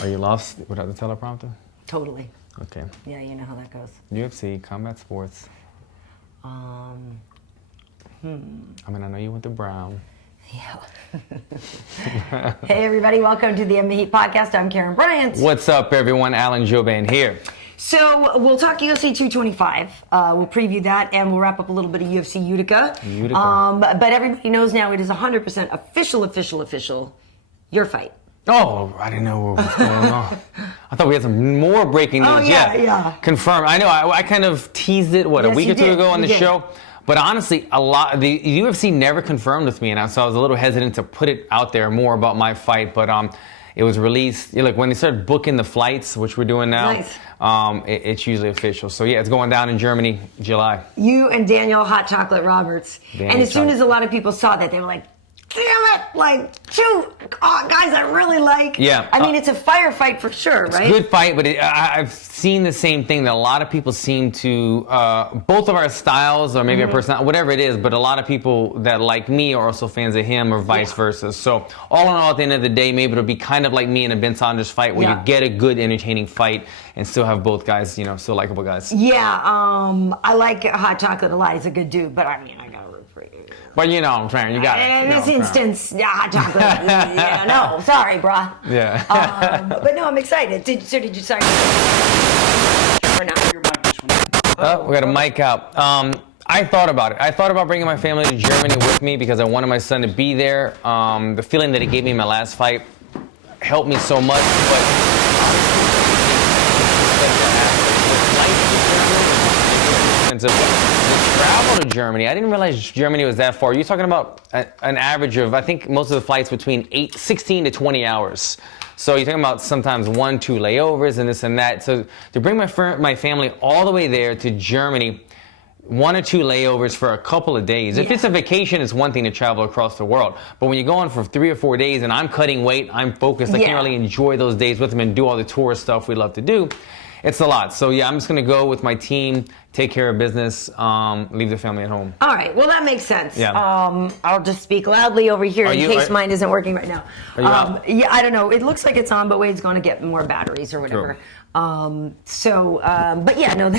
Are you lost without the teleprompter? Totally. Okay. Yeah, you know how that goes. UFC, combat sports. I mean, I know you went to Brown. Yeah. Hey, everybody. Welcome to the MMA podcast. I'm Karyn Bryant. What's up, everyone? Alan Jouban here. So we'll talk UFC 225. We'll preview that, and we'll wrap up a little bit of UFC Utica. But everybody knows now it is 100% official. Your fight. Oh, I didn't know what was going on. I thought we had some more breaking news. Oh, yeah. Confirmed. I know. I kind of teased it, a week or two ago on the show. But honestly, the UFC never confirmed with me, and so I was a little hesitant to put it out there more about my fight. But it was released. Like when they started booking the flights, which we're doing now, nice. It's usually official. So yeah, it's going down in Germany, July. You and Daniel Hot Chocolate Roberts. And as soon as a lot of people saw that, they were like, damn it, like two guys I really like. Yeah. I mean, it's a firefight for sure, right? It's a good fight, but I've seen the same thing that a lot of people seem to, both of our styles or maybe our personality, whatever it is, but a lot of people that like me are also fans of him or vice versa. So all in all, at the end of the day, maybe it'll be kind of like me and a Ben Saunders fight where you get a good, entertaining fight and still have both guys, still likable guys. Yeah, I like Hot Chocolate a lot. He's a good dude, but I mean, I gotta root for you. But you know what I'm saying, you got it. In this instance, Hot Chocolate. Yeah, no, sorry, brah. Yeah. But no, I'm excited. Did you sign? Or not? Oh, we got a mic out. I thought about it. I thought about bringing my family to Germany with me because I wanted my son to be there. The feeling that it gave me in my last fight helped me so much. But to travel to Germany, I didn't realize Germany was that far. You're talking about an average of, I think, most of the flights between 16 to 20 hours. So you're talking about sometimes 1-2 layovers and this and that. So to bring my family all the way there to Germany, 1 or 2 layovers for a couple of days. If it's a vacation, it's one thing to travel across the world. But when you're going for 3 or 4 days and I'm cutting weight, I'm focused, I can't really enjoy those days with them and do all the tourist stuff we love to do. It's a lot. So yeah, I'm just going to go with my team, take care of business, leave the family at home. All right. Well, that makes sense. Yeah. I'll just speak loudly over here in case mine isn't working right now. Are you out? Yeah, I don't know. It looks like it's on, but Wade's going to get more batteries or whatever. Sure. But yeah, no.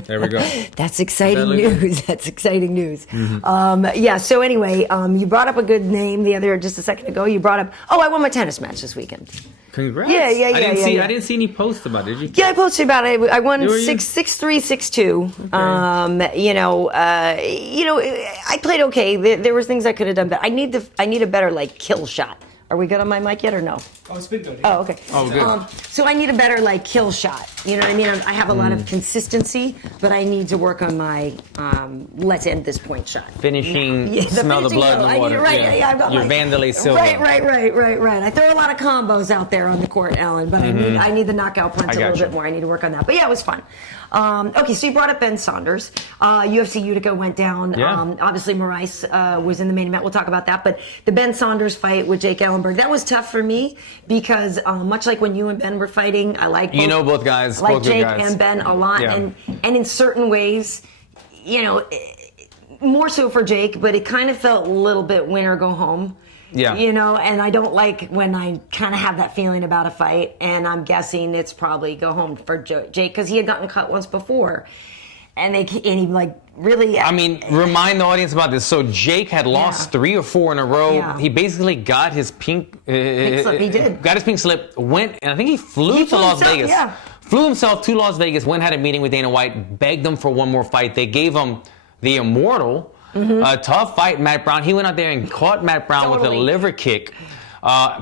There we go. That's exciting news. That's exciting news. Mm-hmm. So anyway, you brought up a good name just a second ago. You brought up, I won my tennis match this weekend. Congrats. Yeah. I didn't see any posts about it, did you? Yeah, I posted about it. I won 6-3, 6-2. Okay. I played okay. There was things I could have done, but I need a better kill shot. Are we good on my mic yet or no? Oh, it's been good. Oh, okay. Oh, good. So I need a better kill shot. You know what I mean? I have a lot of consistency, but I need to work on my let's end this point shot. Finishing, smell the blood in the water. I've got your Vandalay Silva. Right. I throw a lot of combos out there on the court, Alan, but I need the knockout punch a little bit more. I need to work on that. But yeah, it was fun. Okay, so you brought up Ben Saunders. UFC Utica went down. Yeah. Obviously, Moraes was in the main event. We'll talk about that. But the Ben Saunders fight with Jake Ellenberg, that was tough for me because much like when you and Ben were fighting, I like both. You know both guys. I like both Jake good guys. and Ben a lot. Yeah. And in certain ways, more so for Jake, but it kind of felt a little bit win or go home. Yeah. And I don't like when I kind of have that feeling about a fight, and I'm guessing it's probably go home for Jake because he had gotten cut once before, and he really. I mean, remind the audience about this. So Jake had lost 3 or 4 in a row. Yeah. He basically got his pink slip. He did. Got his pink slip. Went, and I think he flew to Las Vegas. Yeah. Flew himself to Las Vegas. Went, had a meeting with Dana White. Begged him for one more fight. They gave him the immortal. A tough fight, Matt Brown. He went out there and caught Matt Brown with a liver kick,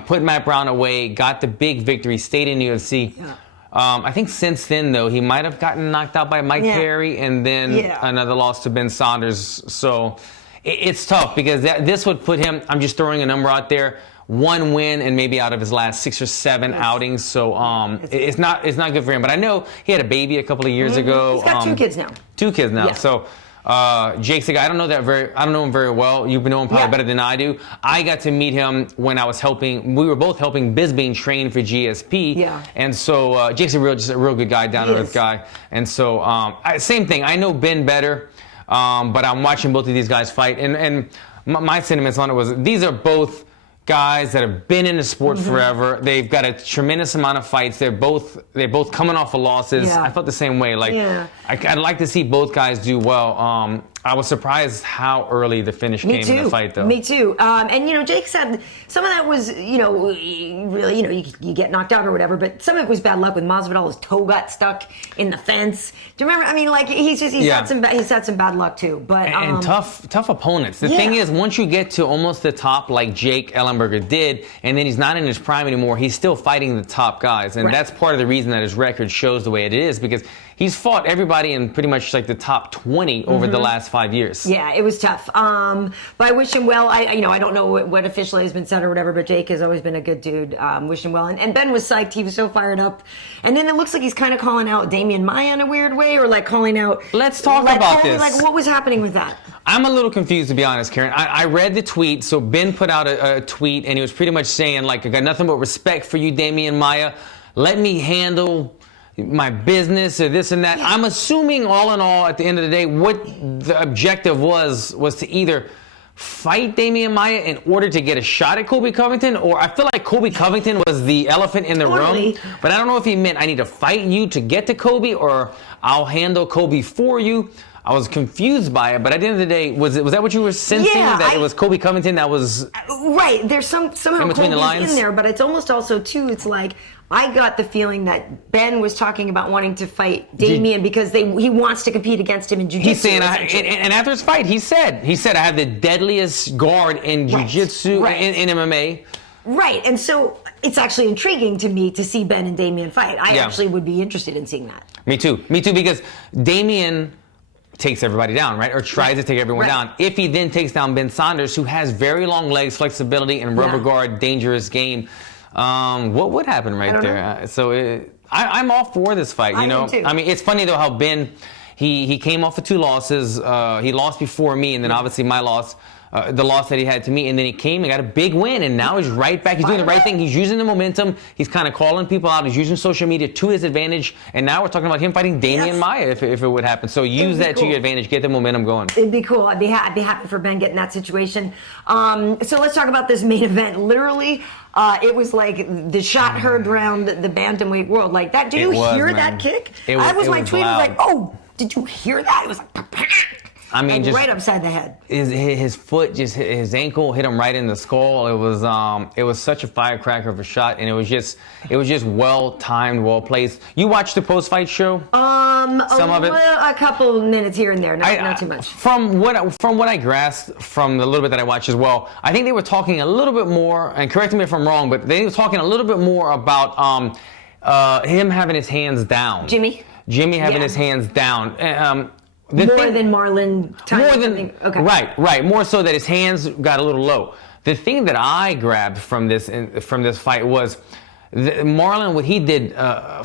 put Matt Brown away, got the big victory, stayed in UFC. Yeah. I think since then, though, he might have gotten knocked out by Mike Perry and then another loss to Ben Saunders. So it's tough because this would put him, I'm just throwing a number out there, 1 win and maybe out of his last 6 or 7 outings. So it's not good for him. But I know he had a baby a couple of years ago. He's got 2 kids now. 2 kids now. Yeah. So Jake's a guy. I don't know him very well. You know him probably better than I do. I got to meet him when I was helping. We were both helping Bisbane train for GSP. Yeah. And so Jake's just a real good guy, down to earth guy. And so same thing. I know Ben better, but I'm watching both of these guys fight, and my sentiments on it was these are both guys that have been in the sport forever. They've got a tremendous amount of fights. They're both coming off of losses. Yeah. I felt the same way. Like I'd like to see both guys do well. I was surprised how early the finish came in the fight, though. Me too. And Jake said some of that was, really, you get knocked out or whatever, but some of it was bad luck with Masvidal. His toe got stuck in the fence. Do you remember? I mean, like he's had some bad luck too. But and tough opponents. The thing is, once you get to almost the top, like Jake Ellenberger did, and then he's not in his prime anymore, he's still fighting the top guys, and that's part of the reason that his record shows the way it is, because he's fought everybody in pretty much like the top 20 over the last 5 years. Yeah, it was tough. But I wish him well. I don't know what officially has been said or whatever, but Jake has always been a good dude. Wish him well. And Ben was psyched. He was so fired up. And then it looks like he's kind of calling out Damian Maia in a weird way, or like calling out. Let's talk about this. Like, what was happening with that? I'm a little confused, to be honest, Karyn. I read the tweet. So Ben put out a tweet, and he was pretty much saying, like, I got nothing but respect for you, Damian Maia. Let me handle my business or this and that. I'm assuming all in all, at the end of the day, what the objective was to either fight Damian Maia in order to get a shot at Colby Covington, or I feel like Colby Covington was the elephant in the room. But I don't know if he meant I need to fight you to get to Colby, or I'll handle Colby for you. I was confused by it, but at the end of the day, was that what you were sensing? That it was Colby Covington that was right. There's somehow in between the lines in there, but it's almost also too. It's like I got the feeling that Ben was talking about wanting to fight Damian because he wants to compete against him in jiu-jitsu. He's saying, and after his fight, he said I have the deadliest guard in jiu-jitsu in MMA. Right, and so it's actually intriguing to me to see Ben and Damian fight. I actually would be interested in seeing that. Me too, because Damian takes everybody down, right? Or tries to take everyone down. If he then takes down Ben Saunders, who has very long legs, flexibility, and rubber guard, dangerous game, what would happen right there? I'm all for this fight. You know, I mean, it's funny though how Ben, he came off of 2 losses. He lost before me, and then obviously my loss. The loss that he had to me, and then he came and got a big win, and now he's right back. He's doing the right thing. He's using the momentum. He's kind of calling people out. He's using social media to his advantage, and now we're talking about him fighting Damian Maia if it would happen. So use that to your advantage. Get the momentum going. It'd be cool. I'd be happy for Ben getting that situation. So let's talk about this main event. Literally, it was like the shot heard around the bantamweight world. Like that. Did you hear that kick? My tweet was like, "Oh, did you hear that?" It was like. I mean, just right upside the head. His foot, his ankle hit him right in the skull. It was such a firecracker of a shot, and it was just well timed, well placed. You watched the post-fight show? Some of it, a couple minutes here and there, not too much. From what I grasped from the little bit that I watched as well, I think they were talking a little bit more. And correct me if I'm wrong, but they were talking a little bit more about him having his hands down. Jimmie having his hands down. Than Marlon. Right. More so that his hands got a little low. The thing that I grabbed from this fight was Marlon. What he did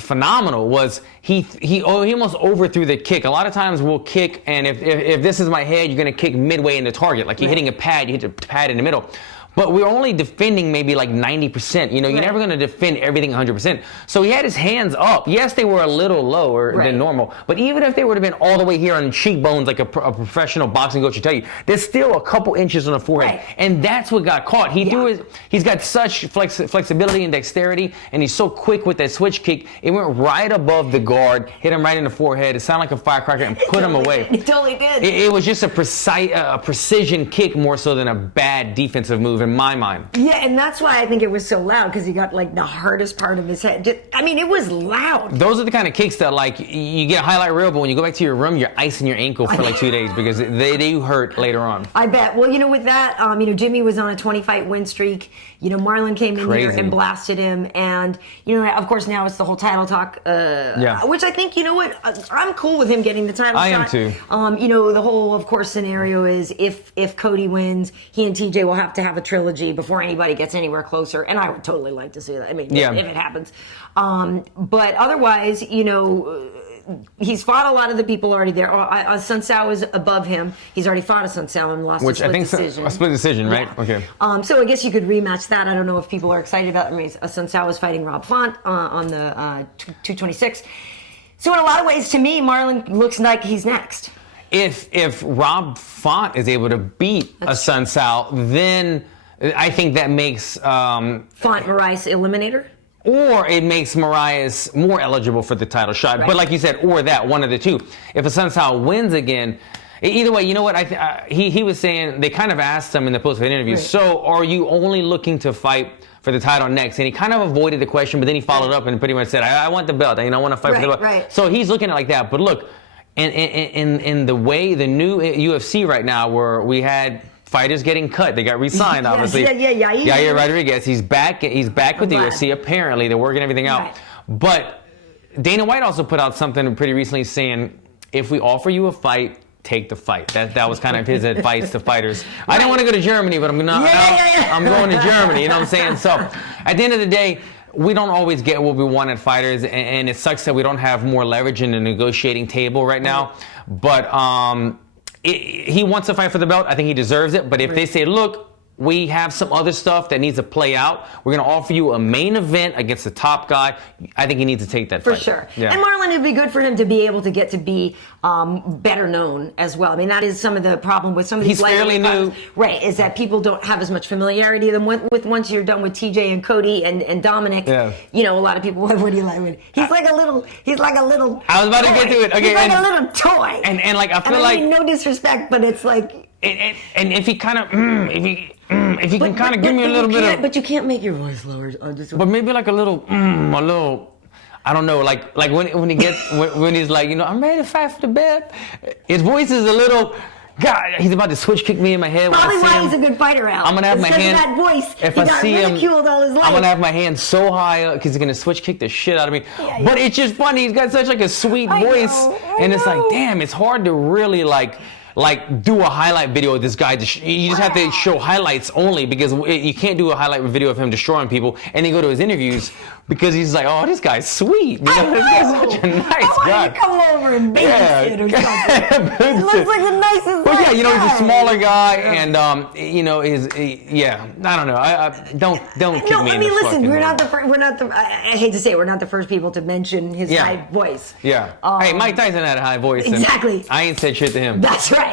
phenomenal was he almost overthrew the kick. A lot of times we'll kick, and if this is my head, you're gonna kick midway in the target, like you're hitting a pad. You hit the pad in the middle. But we're only defending maybe like 90%. You know, you're never going to defend everything 100%. So he had his hands up. Yes, they were a little lower than normal. But even if they would have been all the way here on cheekbones, like a professional boxing coach would tell you, there's still a couple inches on the forehead. Right. And that's what got caught. He's got such flexibility and dexterity, and he's so quick with that switch kick. It went right above the guard, hit him right in the forehead. It sounded like a firecracker and put him away. It totally did. It was just a precision kick more so than a bad defensive move. In my mind. Yeah, and that's why I think it was so loud, because he got like the hardest part of his head. It was loud. Those are the kind of kicks that like you get a highlight reel, but when you go back to your room, you're icing your ankle for like 2 days because they do hurt later on. I bet. Well, with that, Jimmie was on a 20-fight win streak. Marlon came in here and blasted him, and of course now it's the whole title talk. Which I think I'm cool with him getting the title. I am too. The whole of course scenario is if Cody wins, he and TJ will have to have a trilogy before anybody gets anywhere closer, and I would totally like to see that. I mean, if it happens. But otherwise, he's fought a lot of the people already there. Sun Sao is above him. He's already fought a Sun Sao and lost a split decision. A split decision, right? Yeah. Okay. So I guess you could rematch that. I don't know if people are excited about it. I mean, Sun Sao is fighting Rob Font on the 226. So in a lot of ways, to me, Marlon looks like he's next. If Rob Font is able to beat a Sun Sao, then I think that makes Font Moraes eliminator. Or it makes Moraes more eligible for the title shot. Right. But like you said, or that, one of the two. If Assunção wins again, either way, you know what? He was saying, they kind of asked him in the post-fight interview, so are you only looking to fight for the title next? And he kind of avoided the question, but then he followed up and pretty much said, I want the belt. I want to fight for the belt. Right. So he's looking at it like that. But look, in the way, the new UFC right now, where we had fighters getting cut. They got re-signed, obviously. Yair Rodriguez. He's back with the UFC. Apparently, they're working everything out. Right. But Dana White also put out something pretty recently saying, if we offer you a fight, take the fight. That was kind of his advice to fighters. I didn't want to go to Germany, but I'm going to Germany. You know what I'm saying? So, at the end of the day, we don't always get what we want at fighters, and it sucks that we don't have more leverage in the negotiating table right now. But he wants to fight for the belt. I think he deserves it. But if they say, look, we have some other stuff that needs to play out, we're going to offer you a main event against the top guy, I think he needs to take that fight. For sure. Yeah. And Marlon, it'd be good for him to be able to get to be better known as well. I mean, that is some of the problem with some of these. He's fairly new. Right, is that people don't have as much familiarity with once you're done with TJ and Cody and Dominic. Yeah. You know, a lot of people, what do you like? He's like a little. I was about to get to it. Okay, he's like a little toy. And like, I feel and like. mean, no disrespect, but it's like. And if he kind of, if he can kind of give me a little bit of. But you can't make your voice lower. But maybe like a little, I don't know, like when he gets, when he's like, I'm ready to fight for the belt. His voice is a little, God, he's about to switch kick me in my head. Probably why he's a good fighter out. I'm going to have my hand. That voice, if he I got see ridiculed all his life. I'm going to have my hand so high up because he's going to switch kick the shit out of me. But it's just funny. He's got such like a sweet voice. I know. It's like, damn, it's hard to really like do a highlight video of this guy. You just have to show highlights only because you can't do a highlight video of him destroying people and then go to his interviews because he's like, oh, this guy's sweet. This guy's such a nice guy. You come over and babysit or something. He looks like the nicest guy. Well, he's a smaller guy and, I don't know. Don't kick me in the listen, we're not the I hate to say it, we're not the first people to mention his high voice. Yeah. Hey, Mike Tyson had a high voice. Exactly. I ain't said shit to him. That's right.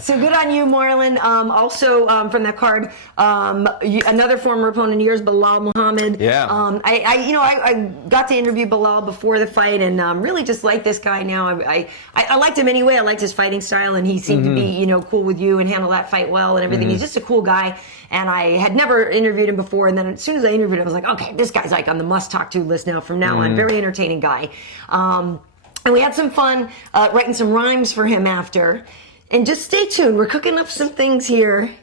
So good on you, Marlon. Also from that card, another former opponent of yours, Bilal Muhammad. Yeah. I got to interview Bilal before the fight, and really just like this guy now. I liked him anyway. I liked his fighting style, and he seemed to be cool with you and handle that fight well and everything. He's just a cool guy, and I had never interviewed him before. And then as soon as I interviewed him, I was like, okay, this guy's like on the must talk to list now from now on. Very entertaining guy. And we had some fun writing some rhymes for him after. And just stay tuned. We're cooking up some things here.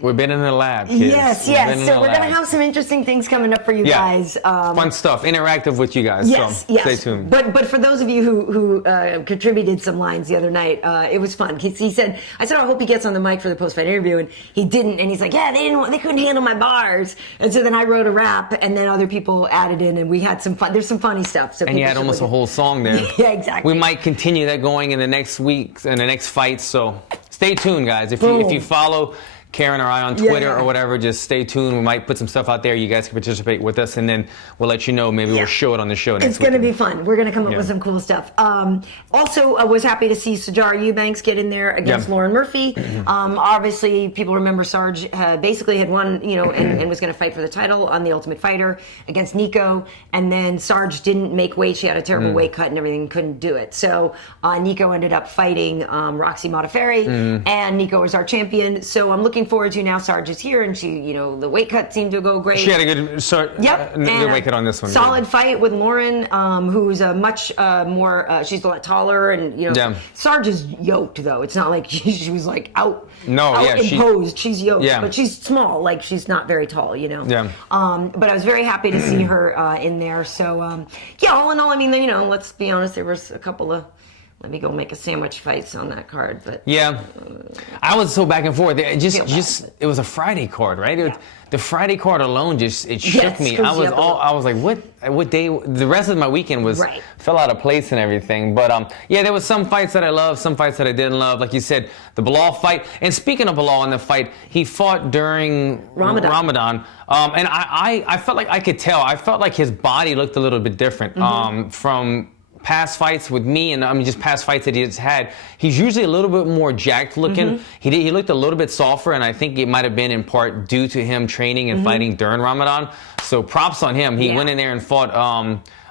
We've been in the lab, kids. Yes. So we're going to have some interesting things coming up for you guys. Fun stuff. Interactive with you guys. Yes. Stay tuned. But for those of you who contributed some lines the other night, it was fun. He said, I said, I hope he gets on the mic for the post-fight interview, and he didn't. And he's like, they couldn't handle my bars. And so then I wrote a rap, and then other people added in, and we had some fun. There's some funny stuff. So and you had almost a whole song there. Yeah, exactly. We might continue that going in the next weeks and the next fights. So stay tuned, guys. If you follow Karyn or I on Twitter or whatever, just stay tuned. We might put some stuff out there. You guys can participate with us, and then we'll let you know. Maybe we'll show it on the show next week. It's going to be fun. We're going to come up with some cool stuff. Also, was happy to see Sijara Eubanks get in there against Lauren Murphy. Obviously, people remember Sarge basically had won, and was going to fight for the title on The Ultimate Fighter against Nico, and then Sarge didn't make weight. She had a terrible weight cut and everything, couldn't do it. So Nico ended up fighting Roxy Modafferi, and Nico was our champion. So I'm looking forward to now Sarge is here, and she, the weight cut seemed to go great. She had a good good weight cut on this one. Solid fight with Lauren, who's a much more, she's a lot taller, and Sarge is yoked though. It's not like she was like out imposed. She's yoked, but she's small, like she's not very tall, But I was very happy to see her in there. So all in all, I mean, let's be honest, there was a couple of let me go make a sandwich fights on that card, but I was so back and forth. It was a Friday card, right? The Friday card alone it shook me. I was like, what day? The rest of my weekend fell out of place and everything. But there was some fights that I loved, some fights that I didn't love. Like you said, the Bilal fight. And speaking of Bilal in the fight, he fought during Ramadan. And I felt like I could tell. I felt like his body looked a little bit different from past fights with me, and I mean just past fights that he's had, he's usually a little bit more jacked looking. He looked a little bit softer, and I think it might have been in part due to him training and fighting during Ramadan. So props on him. He went in there and fought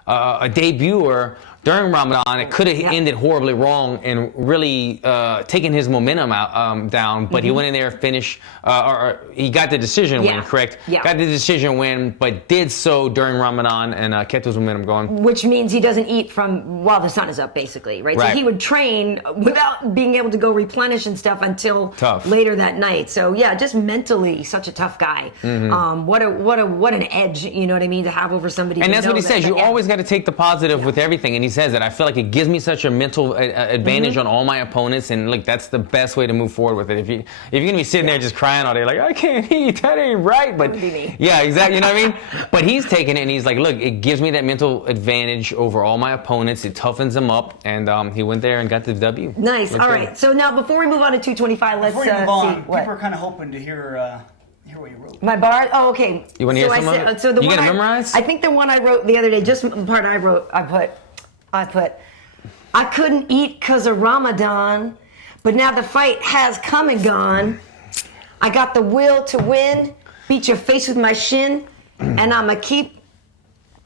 a debuter during Ramadan. It could have ended horribly wrong and really taken his momentum out, down, but he went in there, finished, or he got the decision win, correct? Yeah. Got the decision win, but did so during Ramadan and kept his momentum going. Which means he doesn't eat from while the sun is up, basically, right? So he would train without being able to go replenish and stuff until later that night. So yeah, just mentally, such a tough guy. What an edge, you know what I mean, to have over somebody. And that's what he says. You always got to take the positive with everything, and he says that. I feel like it gives me such a mental advantage on all my opponents, and look, that's the best way to move forward with it. If you're gonna be sitting there just crying all day, like I can't eat, that ain't right. But yeah, exactly. You know what I mean? But he's taking it, and he's like, look, it gives me that mental advantage over all my opponents. It toughens him up, and he went there and got the W. Nice. All right. So now, before we move on to 225, let's before you move on, see what people are kind of hoping to hear what you wrote. My bar? Oh, okay. You want to hear some of it? So the you one got it memorized? I think the one I wrote the other day, just the part I wrote, I put, I couldn't eat because of Ramadan, but now the fight has come and gone. I got the will to win, beat your face with my shin, and I'ma keep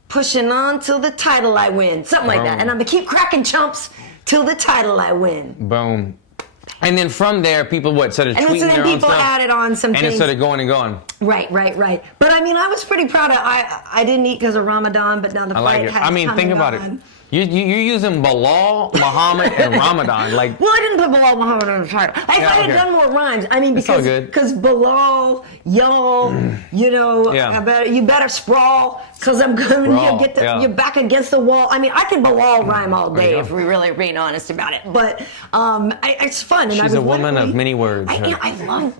pushing on till the title I win. Something like that. And I'ma keep cracking chumps till the title I win. Boom. And then from there, people started tweeting so then their own people stuff, added on some and things. it started going and going. Right. But I mean, I was pretty proud of. I didn't eat because of Ramadan, but now the fight has think about it. You're using Bilal, Muhammad, and Ramadan. Like, well, I didn't put Bilal Muhammad on the title. If I had done more rhymes, I mean, because Bilal, y'all, you know, you better sprawl, because I'm going to get you're back against the wall. I mean, I can Bilal rhyme all day if we really being honest about it. But it's fun. And she's a woman of many words. I love.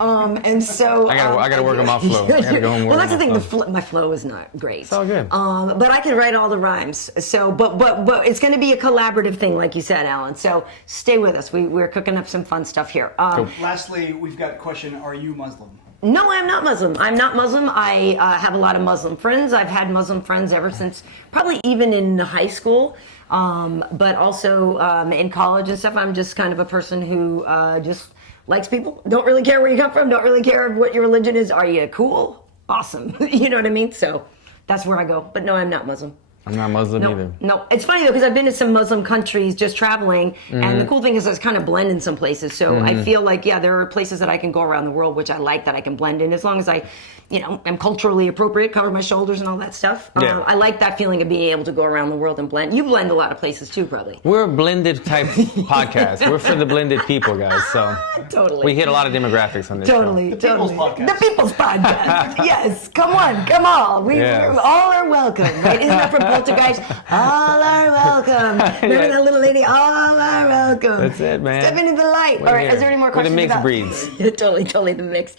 And so I gotta work on my flow. I gotta go home. Well, that's the thing. My flow is not great. It's all good. But I can write all the rhymes. So, but it's going to be a collaborative thing, like you said, Alan. So stay with us. We're cooking up some fun stuff here. Cool. Lastly, we've got a question: are you Muslim? No, I'm not Muslim. I have a lot of Muslim friends. I've had Muslim friends ever since probably even in high school. But also in college and stuff. I'm just kind of a person who just likes people, don't really care where you come from, don't really care what your religion is. Are you cool? Awesome. You know what I mean? So that's where I go. But no, I'm not Muslim. I'm not Muslim either. No, it's funny though, because I've been to some Muslim countries just traveling, and the cool thing is I kind of blend in some places. So I feel like, there are places that I can go around the world, which I like, that I can blend in, as long as I, am culturally appropriate, cover my shoulders and all that stuff. I like that feeling of being able to go around the world and blend. You blend a lot of places too, probably. We're a blended type podcast. We're for the blended people, guys. So totally. We hit a lot of demographics on this show. Totally. People's Podcast. The People's Podcast. Yes. Come on. We all are welcome. Right? Isn't that from Português? All are welcome. Remember that little lady? All are welcome. That's it, man. Step into the light. All right. Is there any more questions? We're the mixed breeds. Totally the mix.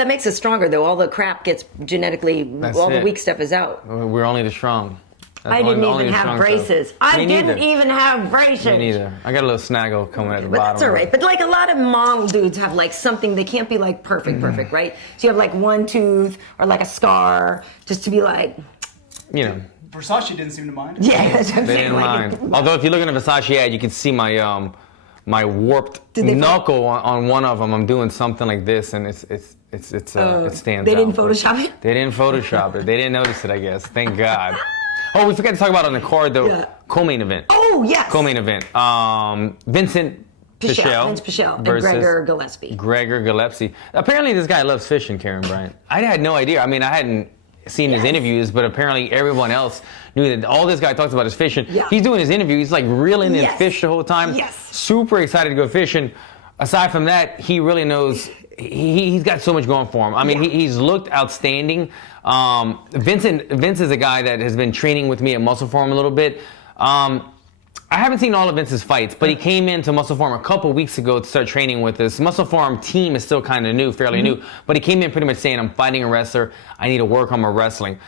That makes us stronger, though. All the crap gets genetically. The weak stuff is out. We're only the strong. I didn't even have braces. I didn't even have braces. Me neither. I got a little snaggle coming at the bottom. That's all right. But like a lot of model dudes have like something, they can't be like perfect, right? So you have like one tooth or like a scar, just to be like. Versace didn't seem to mind. Yeah, that's what I'm they saying. didn't mind. Although if you look at a Versace ad, you can see my my warped knuckle on one of them. I'm doing something like this, and it stands out. They didn't Photoshop it? They didn't Photoshop it. They didn't notice it, I guess. Thank God. Oh, we forgot to talk about on the card, though. Co-main event. Oh, yes. Co-main event. Vincent Pichel and Gregor Gillespie. Gregor Gillespie. Apparently, this guy loves fishing, Karyn Bryant. I had no idea. I mean, I hadn't seen his interviews, but apparently everyone else knew that all this guy talks about is fishing. Yeah. He's doing his interview. He's like reeling in fish the whole time. Yes. Super excited to go fishing. Aside from that, he really knows. He's got so much going for him. I mean, he's looked outstanding. Vince is a guy that has been training with me at Muscle Farm a little bit. I haven't seen all of Vince's fights, but he came into Muscle Farm a couple weeks ago to start training with us. Muscle Farm team is still kind of new, fairly new, but he came in pretty much saying, I'm fighting a wrestler. I need to work on my wrestling.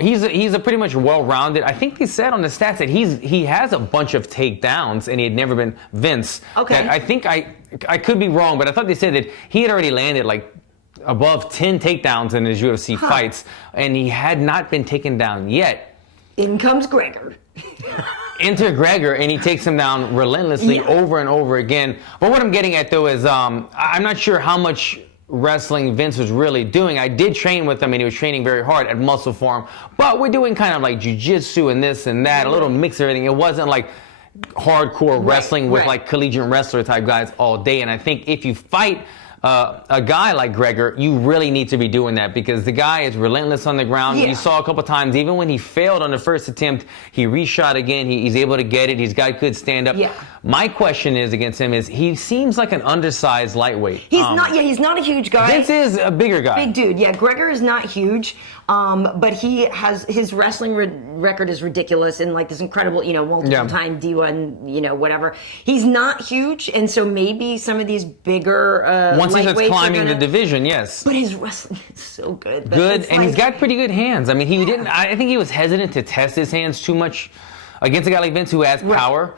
He's a pretty much well-rounded. I think they said on the stats that he has a bunch of takedowns, and he had never been Vince. Okay. I think I could be wrong, but I thought they said that he had already landed like above 10 takedowns in his UFC fights, and he had not been taken down yet. In comes Gregor. Enter Gregor, and he takes him down relentlessly over and over again. But what I'm getting at, though, is I'm not sure how much wrestling Vince was really doing. I did train with him, and he was training very hard at Muscle Farm. But we're doing kind of like jiu-jitsu and this and that, a little mix of everything. It wasn't like hardcore wrestling with like collegiate wrestler type guys all day. And I think if you fight a guy like Gregor, you really need to be doing that because the guy is relentless on the ground. You saw a couple times, even when he failed on the first attempt, he reshot again. He's able to get it. He's got good stand-up. My question is against him is he seems like an undersized lightweight. He's not. Yeah, he's not a huge guy. Vince is a bigger guy. Big dude. Yeah, Gregor is not huge, but he has his wrestling record is ridiculous and like this incredible, multiple-time D1, whatever. He's not huge, and so maybe some of these bigger once he starts climbing the division, yes. But his wrestling is so good. Good, and he's got pretty good hands. I mean, he didn't. I think he was hesitant to test his hands too much against a guy like Vince who has power.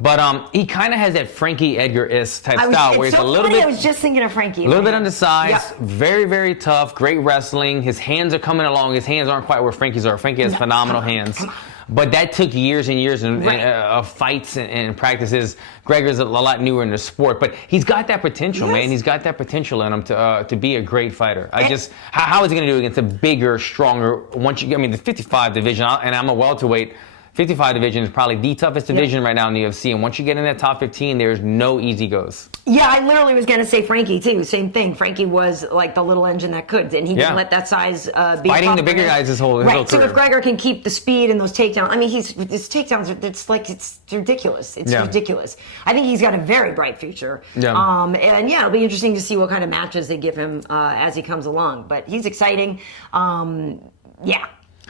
But he kind of has that Frankie Edgar-esque type style where he's a little bit. I was just thinking of Frankie. A little bit undersized, very, very tough, great wrestling. His hands are coming along. His hands aren't quite where Frankie's are. Frankie has phenomenal hands. But that took years and years of fights and practices. Gregor's a lot newer in the sport, but he's got that potential, man. He's got that potential in him to be a great fighter. How is he going to do against a bigger, stronger? The 55 division, and I'm a welterweight. 55 division is probably the toughest division right now in the UFC, and once you get in that top 15, there's no easy goes. Yeah, I literally was going to say Frankie, too. Same thing. Frankie was like the little engine that could, and he didn't let that size be fighting the bigger guys his whole career. So if Gregor can keep the speed and those takedowns, I mean, his takedowns, it's ridiculous. It's ridiculous. I think he's got a very bright future. And it'll be interesting to see what kind of matches they give him as he comes along. But he's exciting.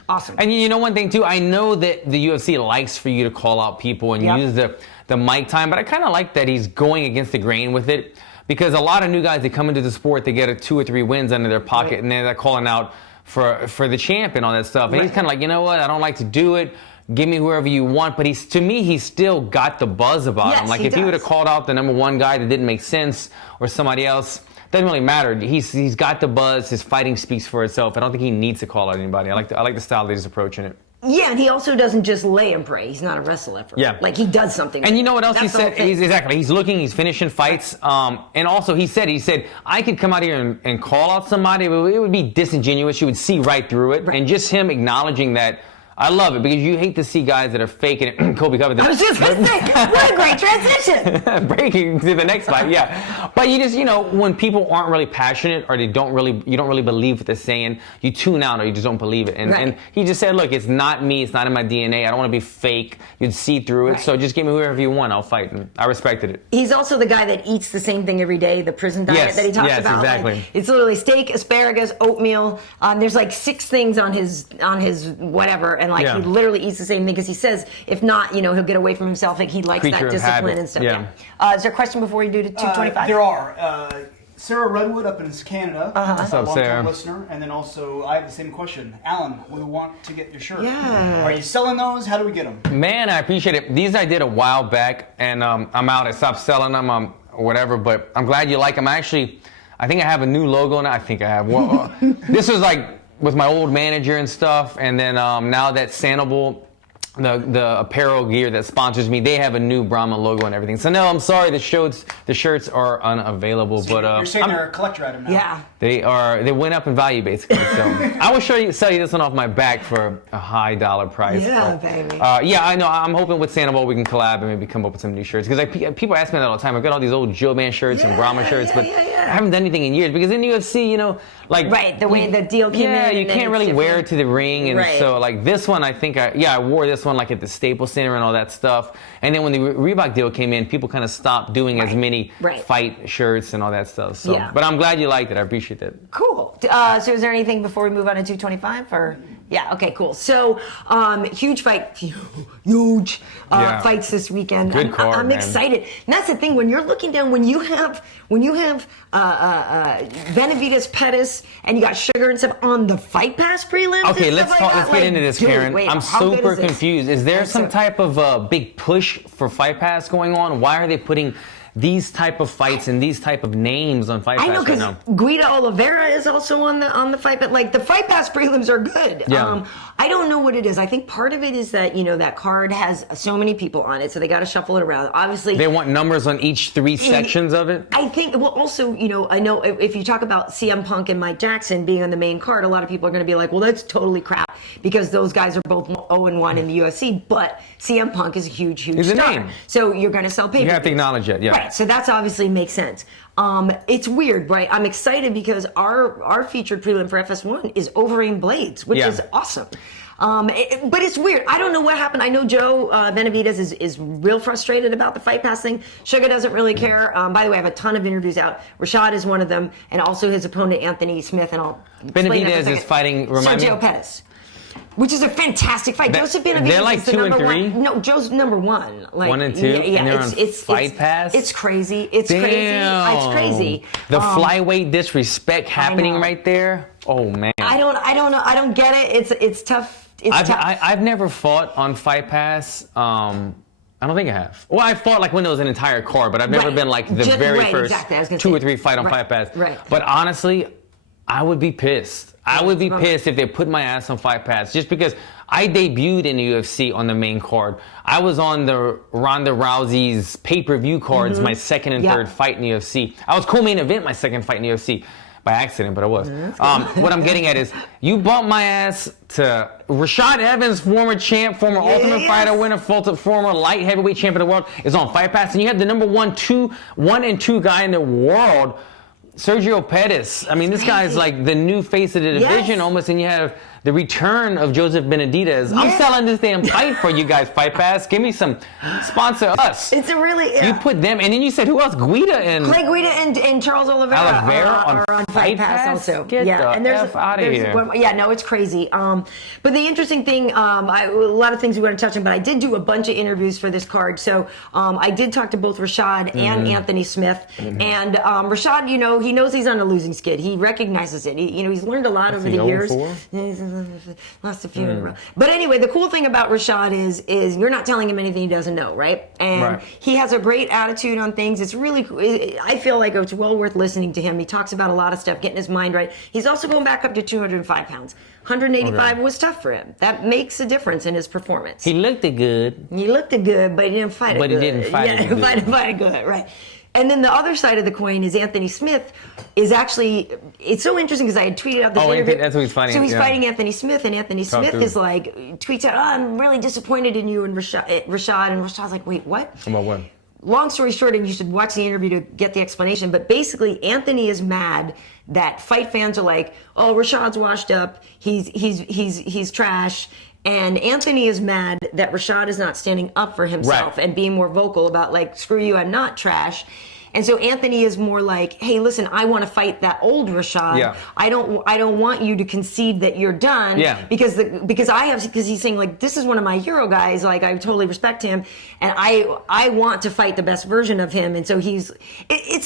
Awesome. And you know one thing, too? I know that the UFC likes for you to call out people and use the mic time, but I kind of like that he's going against the grain with it because a lot of new guys that come into the sport, they get 2 or 3 wins under their pocket, and then they're calling out for the champ and all that stuff. And he's kind of like, you know what? I don't like to do it. Give me whoever you want. But to me, he's still got the buzz about him. Like if he would have called out the number 1 guy that didn't make sense or somebody else, doesn't really matter. He's got the buzz. His fighting speaks for itself. I don't think he needs to call out anybody. I like the style that he's approaching it. Yeah, and he also doesn't just lay and pray. He's not a wrestler. Yeah. Like he does something. And you know what else he said? He's looking, he's finishing fights. And also he said, I could come out here and call out somebody, but it would be disingenuous. You would see right through it. And just him acknowledging that, I love it because you hate to see guys that are faking it. Colby Covington. I was just going to say, what a great transition. Breaking to the next fight, yeah. But you just, when people aren't really passionate or you don't really believe what they're saying, you tune out or you just don't believe it. And he just said, look, it's not me. It's not in my DNA. I don't want to be fake. You'd see through it. So just give me whoever you want. I'll fight. And I respected it. He's also the guy that eats the same thing every day, the prison diet that he talks about. Yes, exactly. Like, it's literally steak, asparagus, oatmeal. There's like 6 things on his whatever. And like he literally eats the same thing because he says if not, he'll get away from himself. Like he likes Creature that discipline and stuff. Is there a question before we do to 225? There are. Sarah Redwood up in Canada. What's up, Sarah? Listener, and then also I have the same question. Alan, we want to get your shirt. Yeah. Are you selling those? How do we get them? Man, I appreciate it. These I did a while back, and I'm out. I stopped selling them, whatever. But I'm glad you like them. I think I have a new logo now. I think I have. Well, this was like with my old manager and stuff, and then now that Sandoval, the apparel gear that sponsors me, they have a new Brahma logo and everything. So no, I'm sorry, the shirts are unavailable. So but you're saying they're a collector item now? Yeah. They went up in value basically. So I will sell you this one off my back for a high dollar price. Yeah, but, baby. I know. I'm hoping with Sandoval we can collab and maybe come up with some new shirts because people ask me that all the time. I've got all these old Jouban shirts and Brahma shirts, but I haven't done anything in years because in the UFC, the way the deal came in. Yeah, you can't really wear it to the ring, and so like this one, I think I wore this one like at the Staples Center and all that stuff. And then when the Reebok deal came in, people kind of stopped doing as many fight shirts and all that stuff. So, but I'm glad you liked it. I appreciate that. Cool. So is there anything before we move on to 225 or? Yeah. Okay. Cool. So, huge fight, huge fights this weekend. Good card, I'm excited. And that's the thing when you're looking down when you have Benavidez, Pettis, and you got Sugar and stuff on the Fight Pass prelims. Okay, let's get into this, Karyn. I'm super confused. Is there some type of big push for Fight Pass going on? Why are they putting these type of fights and these type of names on Fight Pass I know, because right Guida Oliveira is also on the fight, but like the Fight Pass prelims are good. Yeah. I don't know what it is. I think part of it is that, that card has so many people on it, so they got to shuffle it around. Obviously, they want numbers on each 3 sections of it. I think, well, also, I know if you talk about CM Punk and Mike Jackson being on the main card, a lot of people are going to be like, well, that's totally crap because those guys are both 0-1 in the UFC, but CM Punk is a huge He's star. a name. So you're going to sell pay-per-views. You have to acknowledge it, yeah. Right, so that's obviously makes sense. It's weird, right? I'm excited because our featured prelim for FS1 is Overeem Blades, which is awesome. But it's weird. I don't know what happened. I know Joe Benavidez is real frustrated about the Fight Pass thing. Sugar doesn't really care. By the way, I have a ton of interviews out. Rashad is one of them, and also his opponent, Anthony Smith, and I'll Benavidez is fighting, Sergio Pettis. Which is a fantastic fight. Joseph Benavidez they're like is the 2 and number 3? one. No, Joe's number 1. Like, 1 and 2? Yeah, and they're on Fight Pass? It's crazy. It's Damn. crazy. It's crazy. The flyweight disrespect happening right there. Oh man. I don't know. I don't get it. It's tough. It's tough. I've never fought on Fight Pass. I don't think I have. Well, I fought like when there was an entire card, but I've never been like the very first 2 or 3 fight on Fight Pass. Right. But honestly, I would be pissed. I would be pissed if they put my ass on Fight Pass just because I debuted in the UFC on the main card. I was on the Ronda Rousey's pay-per-view cards, my second and third fight in the UFC. I was co-main event my second fight in the UFC. By accident, but I was. What I'm getting at is, you bumped my ass to Rashad Evans, former champ, former Ultimate Fighter winner, former light heavyweight champion of the world, is on Fight Pass, and you have the number 1 and 2 guy in the world, Sergio Pettis. I mean, this guy is like the new face of the division almost, and you have the return of Joseph Benavidez. I'm selling this damn fight for you guys, Fight Pass. Give me some, sponsor us. It's a really... You put them, and then you said, who else? Guida and... Clay Guida and Charles Oliveira are on Fight Pass also. Get the F out of here. It's crazy. But the interesting thing, a lot of things we want to touch on, but I did do a bunch of interviews for this card. So I did talk to both Rashad and Anthony Smith. And Rashad, he knows he's on a losing skid. He recognizes it. He's learned a lot over the years. Lost a few in a row. But anyway, the cool thing about Rashad is you're not telling him anything he doesn't know, right? And he has a great attitude on things. It's really, I feel like it's well worth listening to him. He talks about a lot of stuff, getting his mind right. He's also going back up to 205 pounds. 185 was tough for him. That makes a difference in his performance. He looked good. He looked good, but he didn't fight it good. But he didn't fight it good. Fight it good, right. And then the other side of the coin is Anthony Smith is actually, it's so interesting because I had tweeted out this interview. That's who he's fighting. So he's fighting Anthony Smith, and Anthony Smith is like, tweets out, I'm really disappointed in you and Rashad. And Rashad's like, wait, what? About what? Long story short, and you should watch the interview to get the explanation, but basically Anthony is mad that fight fans are like, oh, Rashad's washed up, he's trash. And Anthony is mad that Rashad is not standing up for himself and being more vocal about, like, screw you, I'm not trash. And so Anthony is more like, hey, listen, I want to fight that old Rashad. Yeah. I don't want you to concede that you're done. Yeah. Because he's saying, like, this is one of my hero guys. Like, I totally respect him, and I want to fight the best version of him. And so it's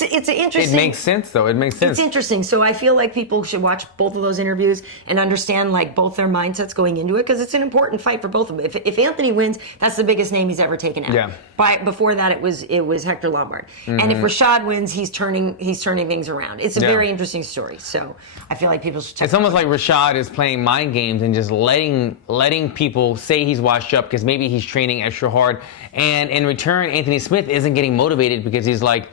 an interesting. It makes sense, though. It makes sense. It's interesting. So I feel like people should watch both of those interviews and understand, like, both their mindsets going into it, because it's an important fight for both of them. If Anthony wins, that's the biggest name he's ever taken out. Yeah. Before that, it was Hector Lombard. Mm-hmm. And if Rashad wins, he's turning things around. It's a very interesting story. So I feel like people should check. It's almost like Rashad is playing mind games and just letting people say he's washed up because maybe he's training extra hard. And in return, Anthony Smith isn't getting motivated because he's like,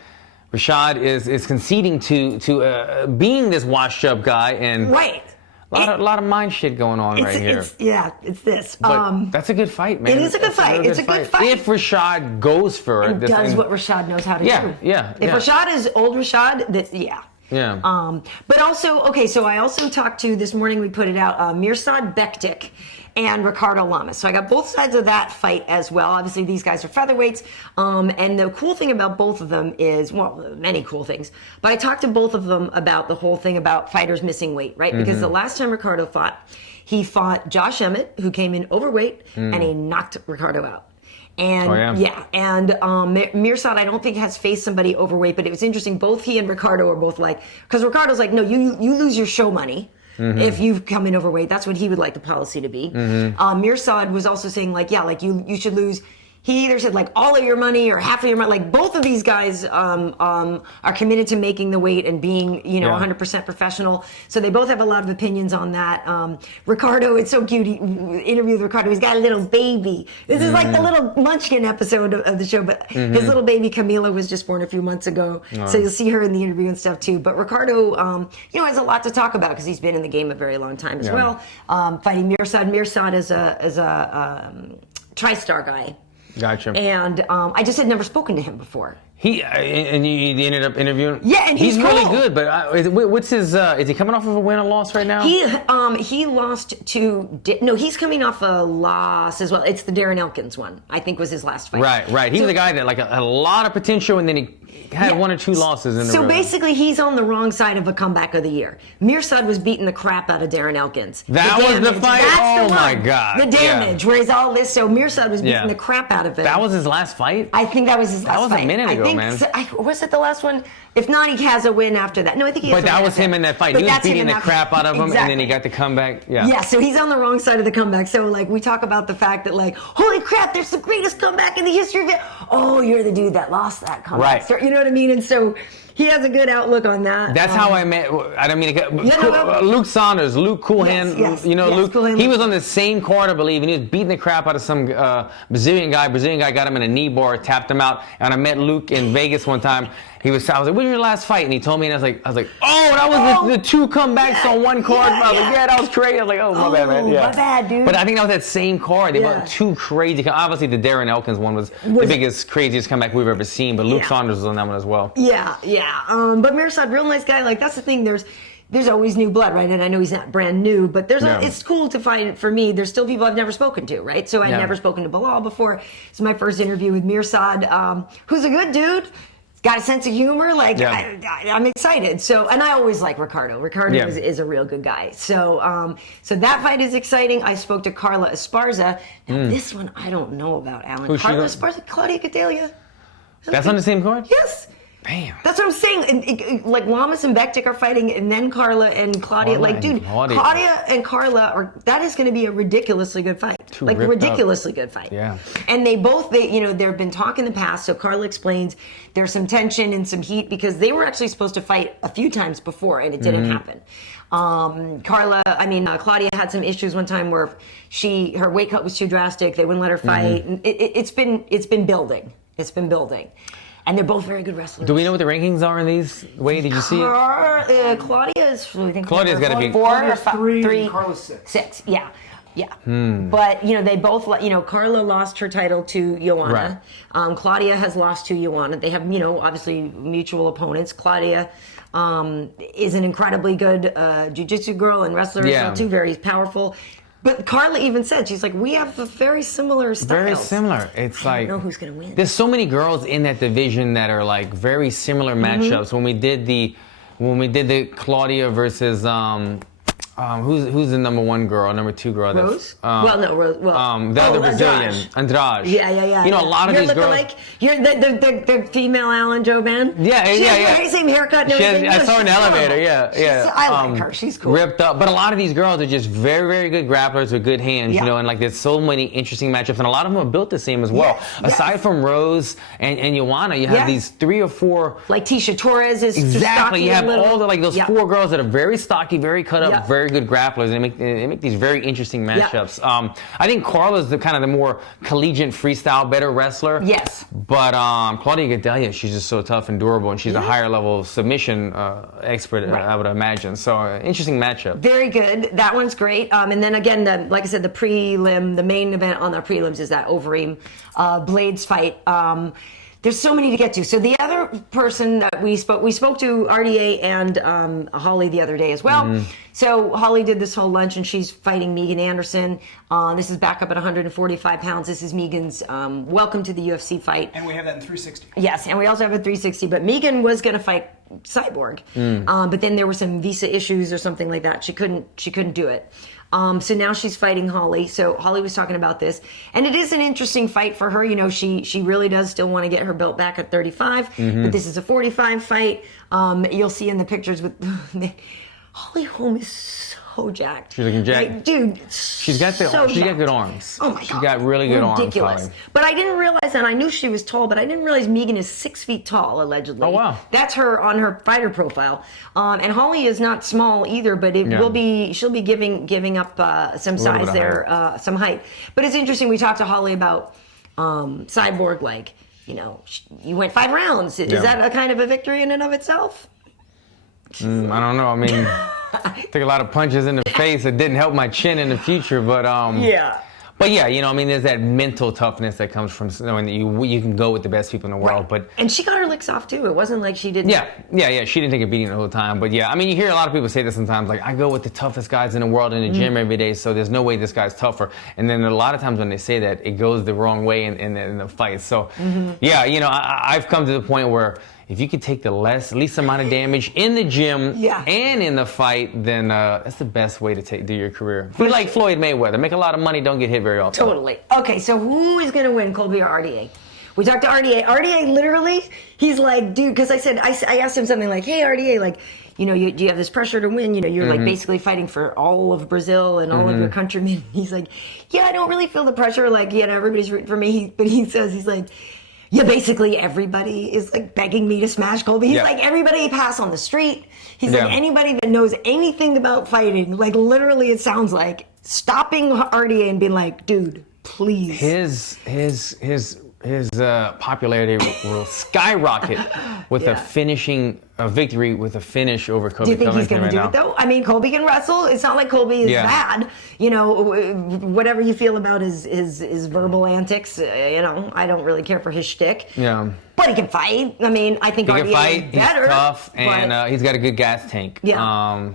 Rashad is conceding to being this washed up guy, and a lot of mind shit going on right here. It's this. But that's a good fight, man. It is a good fight. It's a good fight. If Rashad goes for it. And does what Rashad knows how to do. If Rashad is old Rashad, but also, okay, so I also talked to, this morning we put it out, Mirsad Bektic and Ricardo Lamas. So I got both sides of that fight as well. Obviously, these guys are featherweights. And the cool thing about both of them is, well, many cool things. But I talked to both of them about the whole thing about fighters missing weight, right? Because the last time Ricardo fought, he fought Josh Emmett, who came in overweight, and he knocked Ricardo out. And Mirsad, I don't think, has faced somebody overweight, but it was interesting. Both he and Ricardo are both like, because Ricardo's like, no, you lose your show money. If you come in overweight. That's what he would like the policy to be. Mirsad was also saying, like, you should lose. He either said like all of your money or half of your money. Like both of these guys are committed to making the weight and being 100% professional. So they both have a lot of opinions on that. Ricardo, it's so cute. He interviewed Ricardo. He's got a little baby. This is like the little Munchkin episode of the show. But his little baby Camila was just born a few months ago. So you'll see her in the interview and stuff too. But Ricardo, has a lot to talk about because he's been in the game a very long time as well. Fighting Mirsad. Mirsad is a TriStar guy. Gotcha. And I just had never spoken to him before. He ended up interviewing. Yeah, and he's really cool. good. But what's his? Is he coming off of a win or loss right now? He lost to he's coming off a loss as well. It's the Darren Elkins one. I think was his last fight. Right. He was a guy that had a lot of potential, and then he had one or two losses in the row. So basically, he's on the wrong side of a comeback of the year. Mirsad was beating the crap out of Darren Elkins. That was the fight? That's oh my God. The damage, where he's all this. So Mirsad was beating the crap out of it. That was his last fight? I think that was his last fight. That was a minute ago, man. Was it the last one? If not, he has a win after that. No, I think he has But that was him in that fight. He was beating the crap out of him, and then he got the comeback. Yeah, so he's on the wrong side of the comeback. So, we talk about the fact that, holy crap, there's the greatest comeback in the history of it. Oh, you're the dude that lost that comeback. Right. You know what I mean? And so he has a good outlook on that. That's how I met. I don't mean to Luke Saunders, Luke Coolhand. Yes, Luke. Coolhand. He was on the same card, I believe, and he was beating the crap out of some Brazilian guy. Brazilian guy got him in a knee bar, tapped him out. And I met Luke in Vegas one time. I was like, "What was your last fight?" And he told me, and I was like, "Oh, that was the two comebacks on one card." I was like, "Yeah, that was crazy." I was like, "Oh, my bad, man." Yeah. My bad, dude. But I think that was that same card. They bought two crazy. Obviously, the Darren Elkins one was the biggest, craziest comeback we've ever seen. But Luke Saunders was on that one as well. Yeah. But Mirsad, real nice guy. That's the thing. There's always new blood, right? And I know he's not brand new, but it's cool to find, for me, there's still people I've never spoken to, right? So I'd never spoken to Bilal before. It's my first interview with Mirsad, who's a good dude. Got a sense of humor. I'm excited. So, and I always like Ricardo. Ricardo is a real good guy. So, so that fight is exciting. I spoke to Carla Esparza. Now, this one I don't know about, Alan. Who's Carla Esparza, Claudia Gadelha. That's on the same card? Yes. Bam. That's what I'm saying. Lamas and Bektic are fighting, and then Carla and Claudia. Claudia and Carla that is going to be a ridiculously good fight. Ridiculously good fight. Yeah. And they've been talking in the past. So Carla explains there's some tension and some heat because they were actually supposed to fight a few times before, and it didn't happen. Claudia had some issues one time where her weight cut was too drastic. They wouldn't let her fight. It's been building. It's been building. And they're both very good wrestlers. Do we know what the rankings are in these? Wait, did you see it? Claudia is, I think, Claudia's got to be 4 or 3. Carla's 6. 6, yeah. But, they both, Carla lost her title to Joanna. Right. Claudia has lost to Joanna. They have, obviously mutual opponents. Claudia is an incredibly good jiu-jitsu girl and wrestler as well, too, very powerful. But Carla even said, she's like, we have a very similar styles. Very similar. It's I don't know who's going to win. There's so many girls in that division that are very similar matchups. When we did the Claudia versus who's the number 1 girl, number 2 girl? Rose? Rose. The other Brazilian, Andrade. Yeah. A lot of these girls. You're the female Alan Jouban. Yeah. She has the same haircut and everything. I saw her in the elevator. Yeah. I like her. She's cool. Ripped up, but a lot of these girls are just very, very good grapplers with good hands. And there's so many interesting matchups, and a lot of them are built the same as well. Aside from Rose and Joanna, you have these 3 or 4. Like Tisha Torres is exactly. You have all those 4 4 girls that are very stocky, very cut up, very good grapplers, and they make these very interesting matchups. I think Carla's the kind of the more collegiate freestyle, better wrestler. Yes. But Claudia Gadelha, she's just so tough and durable, and she's a higher level submission expert, I would imagine. So interesting matchup. Very good. That one's great. And then again, like I said, the main event on the prelims is that Overeem Blades fight. There's so many to get to. So the other person that we spoke to RDA and Holly the other day as well. So Holly did this whole lunch, and she's fighting Megan Anderson. This is back up at 145 pounds. This is Megan's welcome to the UFC fight. And we have that in 360. Yes, and we also have a 360. But Megan was going to fight Cyborg, but then there were some visa issues or something like that. She couldn't do it. So now she's fighting Holly. So Holly was talking about this, and it is an interesting fight for her. She really does still want to get her belt back at 35, but this is a 45 fight. You'll see in the pictures with Holly Holm is so jacked. She's looking jacked. Like, dude, She's got good arms. Oh my God. She's got really good arms. Ridiculous. But I didn't realize, and I knew she was tall, but I didn't realize Megan is 6 feet tall, allegedly. Oh, wow. That's her on her fighter profile. And Holly is not small either, but she'll be giving up some size there, some height. But it's interesting, we talked to Holly about Cyborg, like, you know, you went 5 rounds. Is that a kind of a victory in and of itself? I don't know. I mean, took a lot of punches in the face. It didn't help my chin in the future, but yeah. But yeah, you know, I mean, there's that mental toughness that comes from knowing that you can go with the best people in the world. Right. And she got her licks off too. It wasn't like she didn't. Yeah. She didn't take a beating the whole time. But yeah, I mean, you hear a lot of people say this sometimes, like, I go with the toughest guys in the world in the gym every day, so there's no way this guy's tougher. And then a lot of times when they say that, it goes the wrong way in the fight. So yeah, you know, I've come to the point where if you could take the least amount of damage in the gym and in the fight, then that's the best way to do your career. Be like Floyd Mayweather. Make a lot of money, don't get hit very often. Totally. Okay, so who is going to win, Colby or RDA? We talked to RDA. RDA literally, he's like, dude, because I asked him something like, hey, RDA, like, you know, do you have this pressure to win? You know, you're like basically fighting for all of Brazil and all of your countrymen. He's like, yeah, I don't really feel the pressure. Like, you know, everybody's rooting for me. But he says, he's like, yeah, basically everybody is like begging me to smash Colby. He's like, everybody you pass on the street. He's like, anybody that knows anything about fighting, like literally it sounds like stopping RDA and being like, dude, please. His popularity will skyrocket with a victory with a finish over Colby. Do you think he's going to do now. it though? I mean, Colby can wrestle. It's not like Colby is bad. You know, whatever you feel about his verbal antics, you know, I don't really care for his shtick. Yeah. But he can fight. I mean, I think RDA is better. He's tough, and he's got a good gas tank. Yeah.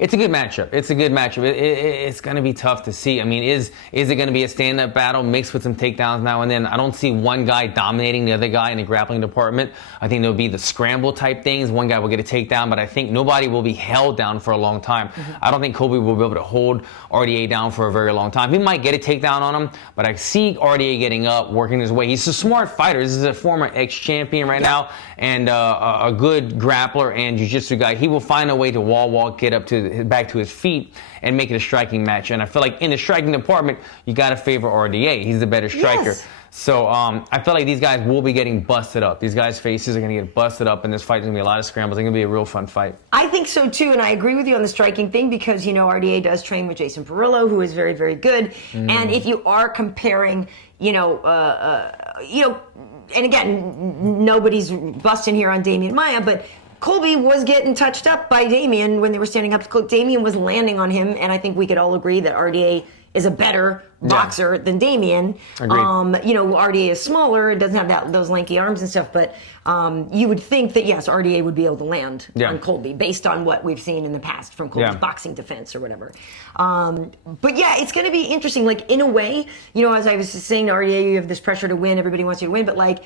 It's a good matchup. It's going to be tough to see. I mean, is it going to be a stand-up battle mixed with some takedowns now and then? I don't see one guy dominating the other guy in the grappling department. I think there'll be the scramble type things. One guy will get a takedown, but I think nobody will be held down for a long time. I don't think Colby will be able to hold RDA down for a very long time. He might get a takedown on him, but I see RDA getting up, working his way. He's a smart fighter. This is a former ex-champion right now, and a good grappler and jiu-jitsu guy. He will find a way to wall walk, get up to back to his feet and make it a striking match. And I feel like in the striking department, you got to favor RDA. He's the better striker. Yes. So I feel like these guys will be getting busted up. These guys' faces are going to get busted up, and this fight is going to be a lot of scrambles. It's going to be a real fun fight. I think so too, and I agree with you on the striking thing because, you know, RDA does train with Jason Perillo, who is very, very good. And if you are comparing, you know, and again, nobody's busting here on Damian Maia, but Colby was getting touched up by Damian when they were standing up. Damian was landing on him, and I think we could all agree that RDA is a better boxer than Damian. Agreed. You know, RDA is smaller, it doesn't have those lanky arms and stuff, but you would think that, yes, RDA would be able to land on Colby based on what we've seen in the past from Colby's boxing defense or whatever. But yeah, it's going to be interesting. Like, in a way, you know, as I was saying to RDA, you have this pressure to win, everybody wants you to win, but like,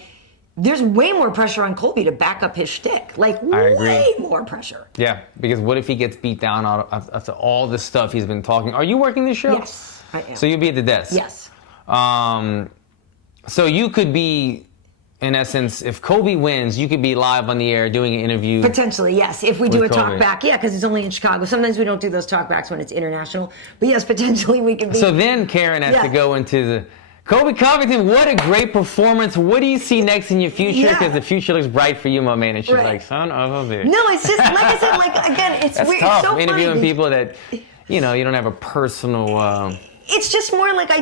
there's way more pressure on Colby to back up his shtick. Like, way more pressure. Yeah, because what if he gets beat down after all the stuff he's been talking? Are you working this show? Yes, I am. So you'll be at the desk? Yes. So you could be, in essence, if Colby wins, you could be live on the air doing an interview. Potentially, yes. If we do a Colby. talk back, because it's only in Chicago. Sometimes we don't do those talk backs when it's international. But yes, potentially we could be. So then Karyn has to go into the... Colby Covington, what a great performance. What do you see next in your future? Because the future looks bright for you, my man. And she's like, son of a bitch. No, it's just, like I said, like, again, it's That's weird. tough. It's so Interviewing funny. people that, you know, you don't have a personal... It's just more like I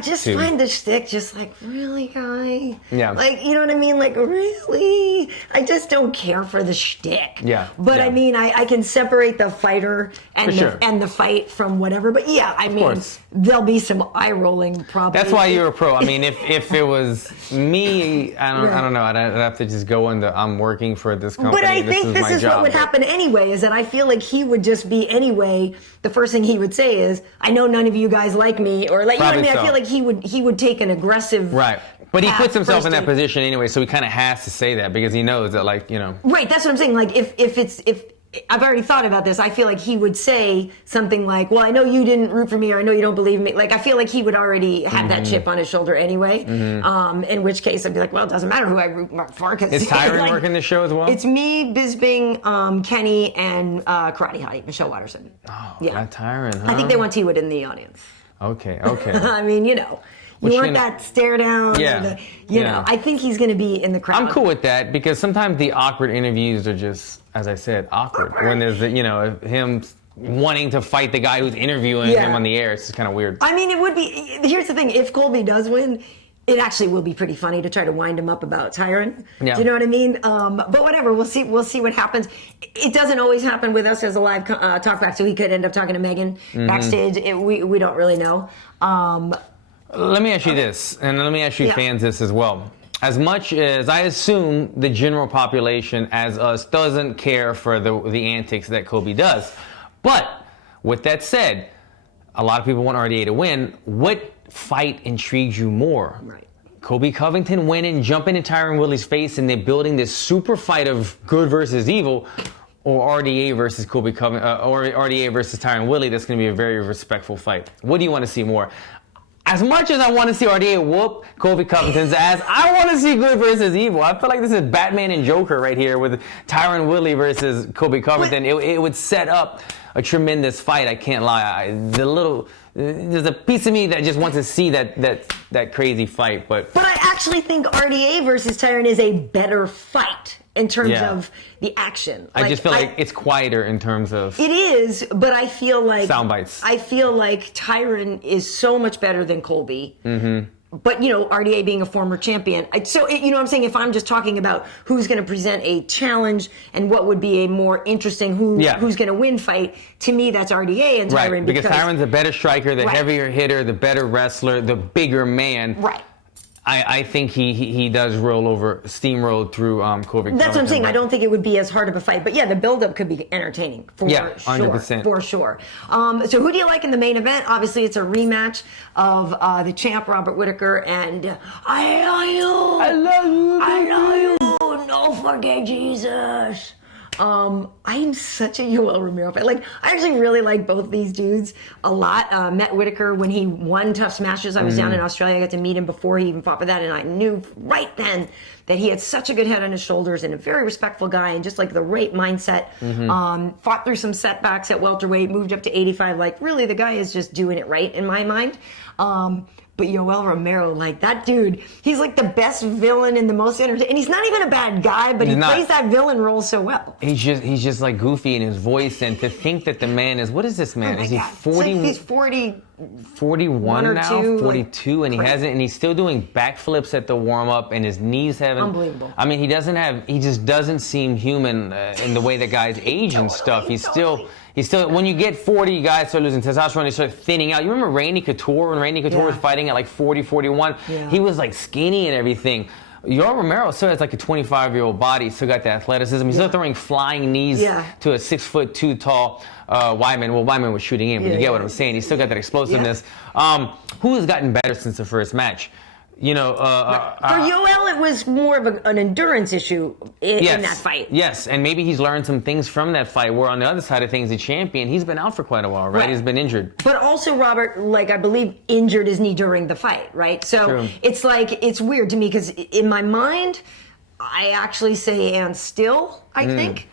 just find the shtick just like, really, guy? Yeah. Like, you know what I mean? Like, really? I just don't care for the shtick. Yeah. But I mean, I can separate the fighter and the fight from whatever. But yeah, I mean, there'll be some eye rolling probably. That's why you're a pro. I mean, if it was me, I don't know. I'd have to just go into, I'm working for this company. But I think this is what would happen anyway, is that I feel like he would just be anyway, the first thing he would say is, I know none of you guys like me, or like, you know what I mean? I feel like he would take an aggressive But he puts himself in that position anyway, so he kind of has to say that because he knows that, like, you know. Right, that's what I'm saying. Like, if I've already thought about this. I feel like he would say something like, well, I know you didn't root for me, or I know you don't believe me. Like, I feel like he would already have that chip on his shoulder anyway. In which case, I'd be like, well, it doesn't matter who I root for. Is Tyron like, working the show as well? It's me, Bisbing, Kenny, and Karate Hottie, Michelle Watterson. Oh, yeah. Tyron, huh? I think they want T-Wood in the audience. Okay. I mean, you know. You want that stare down? Yeah. You know, I think he's going to be in the crowd. I'm cool with that because sometimes the awkward interviews are just, as I said, awkward. When there's, him wanting to fight the guy who's interviewing him on the air. It's just kind of weird. I mean, it would be. Here's the thing. If Colby does win, it actually will be pretty funny to try to wind him up about Tyron. Yeah. Do you know what I mean? But whatever. We'll see what happens. It doesn't always happen with us as a live talkback, so he could end up talking to Megan backstage. We don't really know. Let me ask you this, and let me ask you fans this as well. As much as I assume the general population as us doesn't care for the antics that Colby does. But with that said, a lot of people want RDA to win. What fight intrigues you more? Right. Colby Covington winning, jumping in Tyron Woodley's face, and they're building this super fight of good versus evil, or RDA versus Colby Covington, or RDA versus Tyron Woodley. That's going to be a very respectful fight. What do you want to see more? As much as I want to see RDA whoop Colby Covington's ass, I want to see good versus evil. I feel like this is Batman and Joker right here with Tyron Woodley versus Colby Covington. It would set up a tremendous fight. I can't lie. There's a piece of me that just wants to see that crazy fight. But I actually think RDA versus Tyron is a better fight in terms of the action. I just feel like it's quieter in terms of... It is, but I feel like... Sound bites. I feel like Tyron is so much better than Colby. But, RDA being a former champion. So, what I'm saying? If I'm just talking about who's going to present a challenge and what would be a more interesting who's going to win fight, to me, that's RDA and Tyron. Right, because Tyron's a better striker, the heavier hitter, the better wrestler, the bigger man. Right. I think he does steamroll through Colby. That's what I'm saying. I don't think it would be as hard of a fight. But yeah, the build-up could be entertaining for sure. 100%. For sure. So who do you like in the main event? Obviously, it's a rematch of the champ, Robert Whittaker, and I love you. I love you. I love you. Don't forget Jesus. I'm such a Yoel Romero fan. Like, I actually really like both these dudes a lot. Met Whittaker when he won Tough Smashes. I was down in Australia. I got to meet him before he even fought for that, and I knew right then that he had such a good head on his shoulders and a very respectful guy and just like the right mindset. Fought through some setbacks at welterweight, moved up to 85. Like, really, the guy is just doing it right in my mind. But Yoel Romero, like that dude, he's like the best villain and the most entertaining. And he's not even a bad guy, but he plays that villain role so well. He's just like goofy in his voice, and to think that the man is, what is this man? Oh is he 40? He's 40. 41 now, 42, and he's still doing backflips at the warm up, and his knees haven't. Unbelievable. I mean, he just doesn't seem human in the way that guys age and stuff. He's still, when you get 40, you guys start losing testosterone, they start thinning out. You remember Randy Couture, when Randy Couture was fighting at like 40, 41? Yeah. He was like skinny and everything. Yoel Romero still has like a 25-year-old body, still got the athleticism. He's still throwing flying knees to a 6'2" tall Weidman. Well, Weidman was shooting in, but you get what I'm saying. He's still got that explosiveness. Who has gotten better since the first match? For Yoel, it was more of an endurance issue in that fight. Yes, and maybe he's learned some things from that fight, where on the other side of things, the champion, he's been out for quite a while, right? He's been injured. But also, Robert, I believe, injured his knee during the fight, right? So it's like, it's weird to me, because in my mind, I actually say, and still, I think.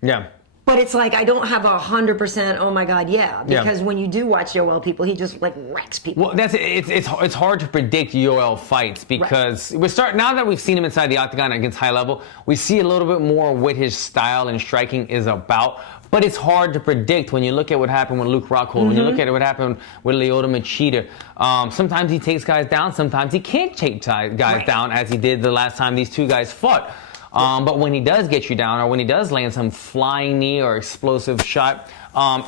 Yeah. But it's like, I don't have 100%, oh my God, because when you do watch Yoel people, he just like wrecks people. Well, it's hard to predict Yoel fights, because now that we've seen him inside the octagon against high level, we see a little bit more what his style and striking is about. But it's hard to predict when you look at what happened with Luke Rockhold, when you look at what happened with Lyoto Machida. Sometimes he takes guys down, sometimes he can't take guys down, as he did the last time these two guys fought. But when he does get you down, or when he does land some flying knee or explosive shot,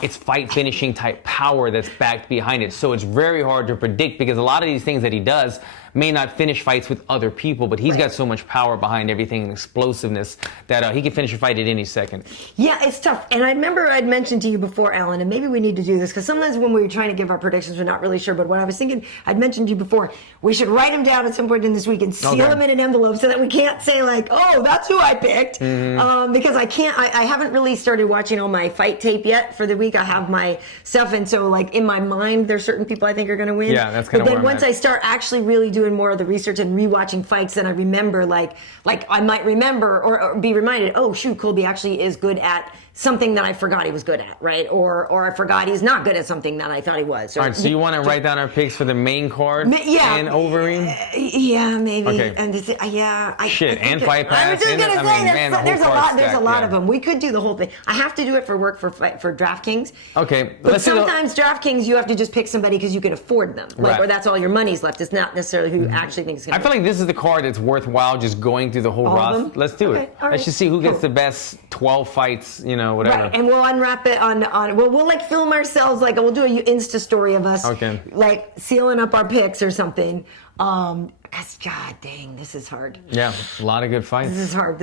it's fight finishing type power that's backed behind it. So it's very hard to predict because a lot of these things that he does may not finish fights with other people, but he's got so much power behind everything and explosiveness that he can finish a fight at any second. Yeah, it's tough. And I remember I'd mentioned to you before, Alan, and maybe we need to do this because sometimes when we were trying to give our predictions, we're not really sure. But what I was thinking, I'd mentioned to you before, we should write them down at some point in this week and seal them in an envelope so that we can't say like, oh, that's who I picked. Because I can't, I haven't really started watching all my fight tape yet for the week. I have my stuff. And so like in my mind, there's certain people I think are going to win. Yeah, that's kind of But then once I start actually really doing more of the research and rewatching fights, then I remember like I might remember or be reminded, oh shoot, Colby actually is good at something that I forgot he was good at, right? Or I forgot he's not good at something that I thought he was. All right, so you want to write down our picks for the main card and Overeem? Yeah, maybe. Okay. And and Fight Pass. I was just gonna say there's a lot of them. We could do the whole thing. I have to do it for work for DraftKings. Okay, but sometimes DraftKings you have to just pick somebody because you can afford them, like, or that's all your money's left. It's not necessarily who you actually think is going to. I feel like this is the card that's worthwhile just going through the whole roster. Let's do it. All right. Let's just see who gets the best 12 fights. Whatever. Right, and we'll unwrap it on we'll like film ourselves, like we'll do a Insta story of us, like sealing up our picks or something. Cause God dang, this is hard. Yeah, a lot of good fights. This is hard.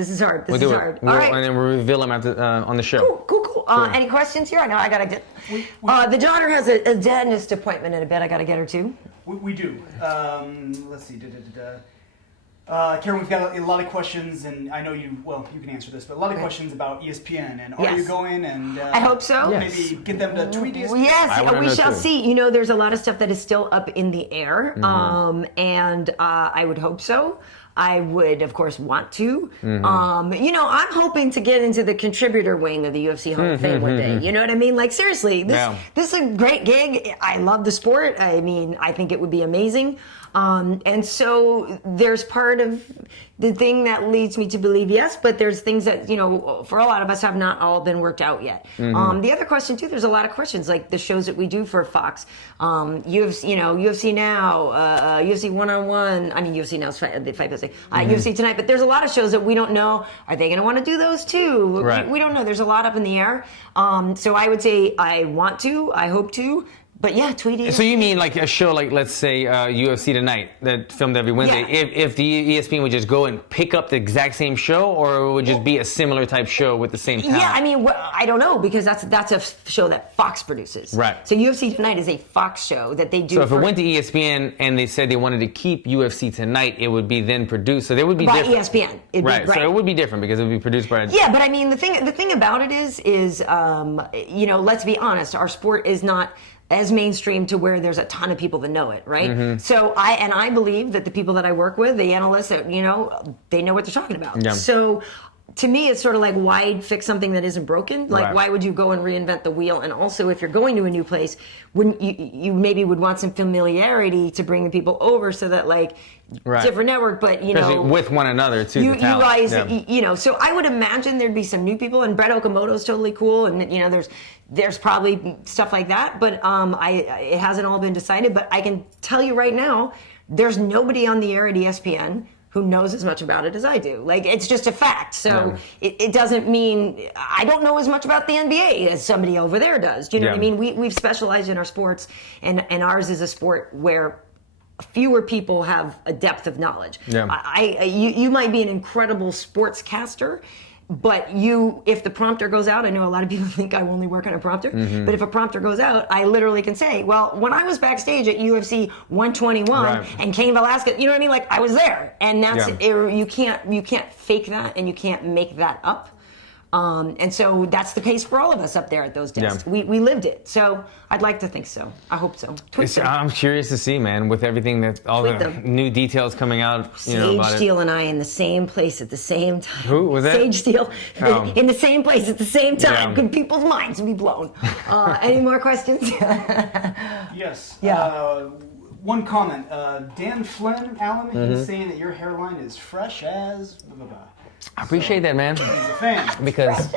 We'll do it. All right. And then we'll reveal them after, on the show. Cool. Any questions here? I know I gotta get. The daughter has a dentist appointment in a bit. I gotta get her too. We do. Let's see. Karyn, we've got a lot of questions, and I know you can answer this, but a lot of questions about ESPN, and are you going? And I hope so. Maybe get them to tweet ESPN. Yes, we shall see. There's a lot of stuff that is still up in the air, and I would hope so. I would, of course, want to. I'm hoping to get into the contributor wing of the UFC Hall of Fame one day. You know what I mean? Like, seriously, this is a great gig. I love the sport. I mean, I think it would be amazing. And so there's part of the thing that leads me to believe yes, but there's things that, for a lot of us have not all been worked out yet. The other question too, there's a lot of questions like the shows that we do for Fox, UFC Now, UFC One-on-One. I mean, UFC Now's the fight thing, UFC Tonight, but there's a lot of shows that we don't know. Are they going to want to do those too? Right. We don't know. There's a lot up in the air. So I would say I want to, I hope to. But yeah, tweet it. So you mean like a show like, let's say, UFC Tonight that filmed every Wednesday? Yeah. If the ESPN would just go and pick up the exact same show, or it would just be a similar type show with the same talent? Yeah, I mean, I don't know, because that's a show that Fox produces. Right. So UFC Tonight is a Fox show that they do. So if it went to ESPN and they said they wanted to keep UFC Tonight, it would be then produced. So there would be by different. ESPN. Right. So it would be different because it would be produced by. Yeah, but I mean, the thing about it is let's be honest, our sport is not as mainstream to where there's a ton of people that know it, right? So I believe that the people that I work with, the analysts, that they know what they're talking about. Yeah. So to me, it's sort of like, why fix something that isn't broken? Like, why would you go and reinvent the wheel? And also, if you're going to a new place, wouldn't you maybe would want some familiarity to bring the people over so that different network, but especially with one another too. You guys, so I would imagine there'd be some new people, and Brett Okamoto's totally cool, and there's probably stuff like that, but it hasn't all been decided. But I can tell you right now, there's nobody on the air at ESPN who knows as much about it as I do. Like, it's just a fact. So it doesn't mean I don't know as much about the NBA as somebody over there does. Do you know what I mean? We've specialized in our sports, and ours is a sport where fewer people have a depth of knowledge. Yeah. You might be an incredible sportscaster, but if the prompter goes out, I know a lot of people think I only work on a prompter, but if a prompter goes out, I literally can say, well, when I was backstage at UFC 121 and Cain Velasquez, you know what I mean? Like, I was there, and that's you can't fake that, and you can't make that up. And so that's the case for all of us up there at those desks. We lived it. So I'd like to think so. I hope so. I'm curious to see, man, with everything all the new details coming out. Sage Steele and I in the same place at the same time. Who was that? Sage Steele in the same place at the same time. Yeah. Could people's minds be blown? Any more questions? Yes. Yeah. One comment. Dan Flynn, Alan, he's saying that your hairline is fresh as. I appreciate that, man. He's a fan. Because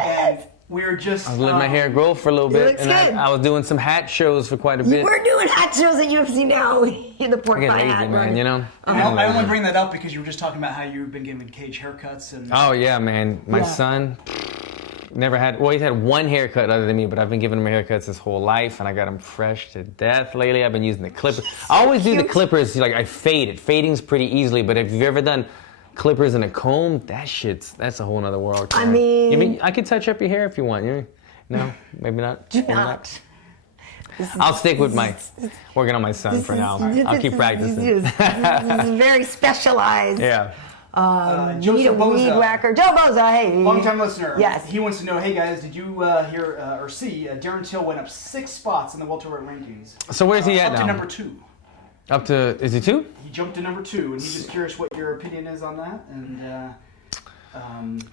we're just. I was letting my hair grow for a little bit, looks and good. I was doing some hat shows for quite a bit. We're doing hat shows at UFC now. The pork pie hat, man. I only bring that up because you were just talking about how you've been giving cage haircuts and. Oh yeah, man. My son. never had. Well, he's had one haircut other than me, but I've been giving him haircuts his whole life, and I got him fresh to death lately. I've been using the clippers. I always do the clippers. Like I fade it. Fading's pretty easily, but if you've ever done clippers and a comb, that's a whole nother world. I mean, I could touch up your hair if you want. No, maybe not. Do not. I'll stick with working on my son for now. I'll keep practicing. This is very specialized. Yeah. You need a weed whacker. Joe Boza, hey. Long-time listener. Yes. He wants to know, hey guys, did you hear or see Darren Till went up 6 spots in the welterweight rankings? So where's he at now? Up to number 2. Up to, is he 2? He jumped to number 2, and he's just curious what your opinion is on that. And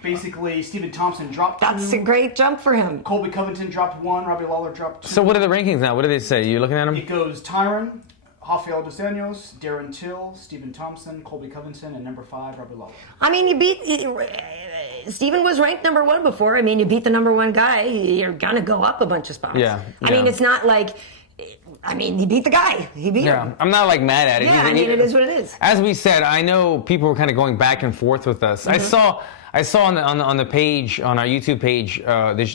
basically, Stephen Thompson dropped 2. That's a great jump for him. Colby Covington dropped 1. Robbie Lawler dropped 2. So what are the rankings now? What do they say? You looking at them? It goes Tyron, Rafael dos Anjos, Darren Till, Stephen Thompson, Colby Covington, and number 5, Robbie Lawler. I mean, Stephen was ranked number 1 before. I mean, you beat the number 1 guy, you're going to go up a bunch of spots. Yeah. I mean, it's not like, he beat the guy. He beat him. I'm not like mad at it. Yeah, it is what it is. As we said, I know people were kind of going back and forth with us. Mm-hmm. I saw on the page, on our YouTube page,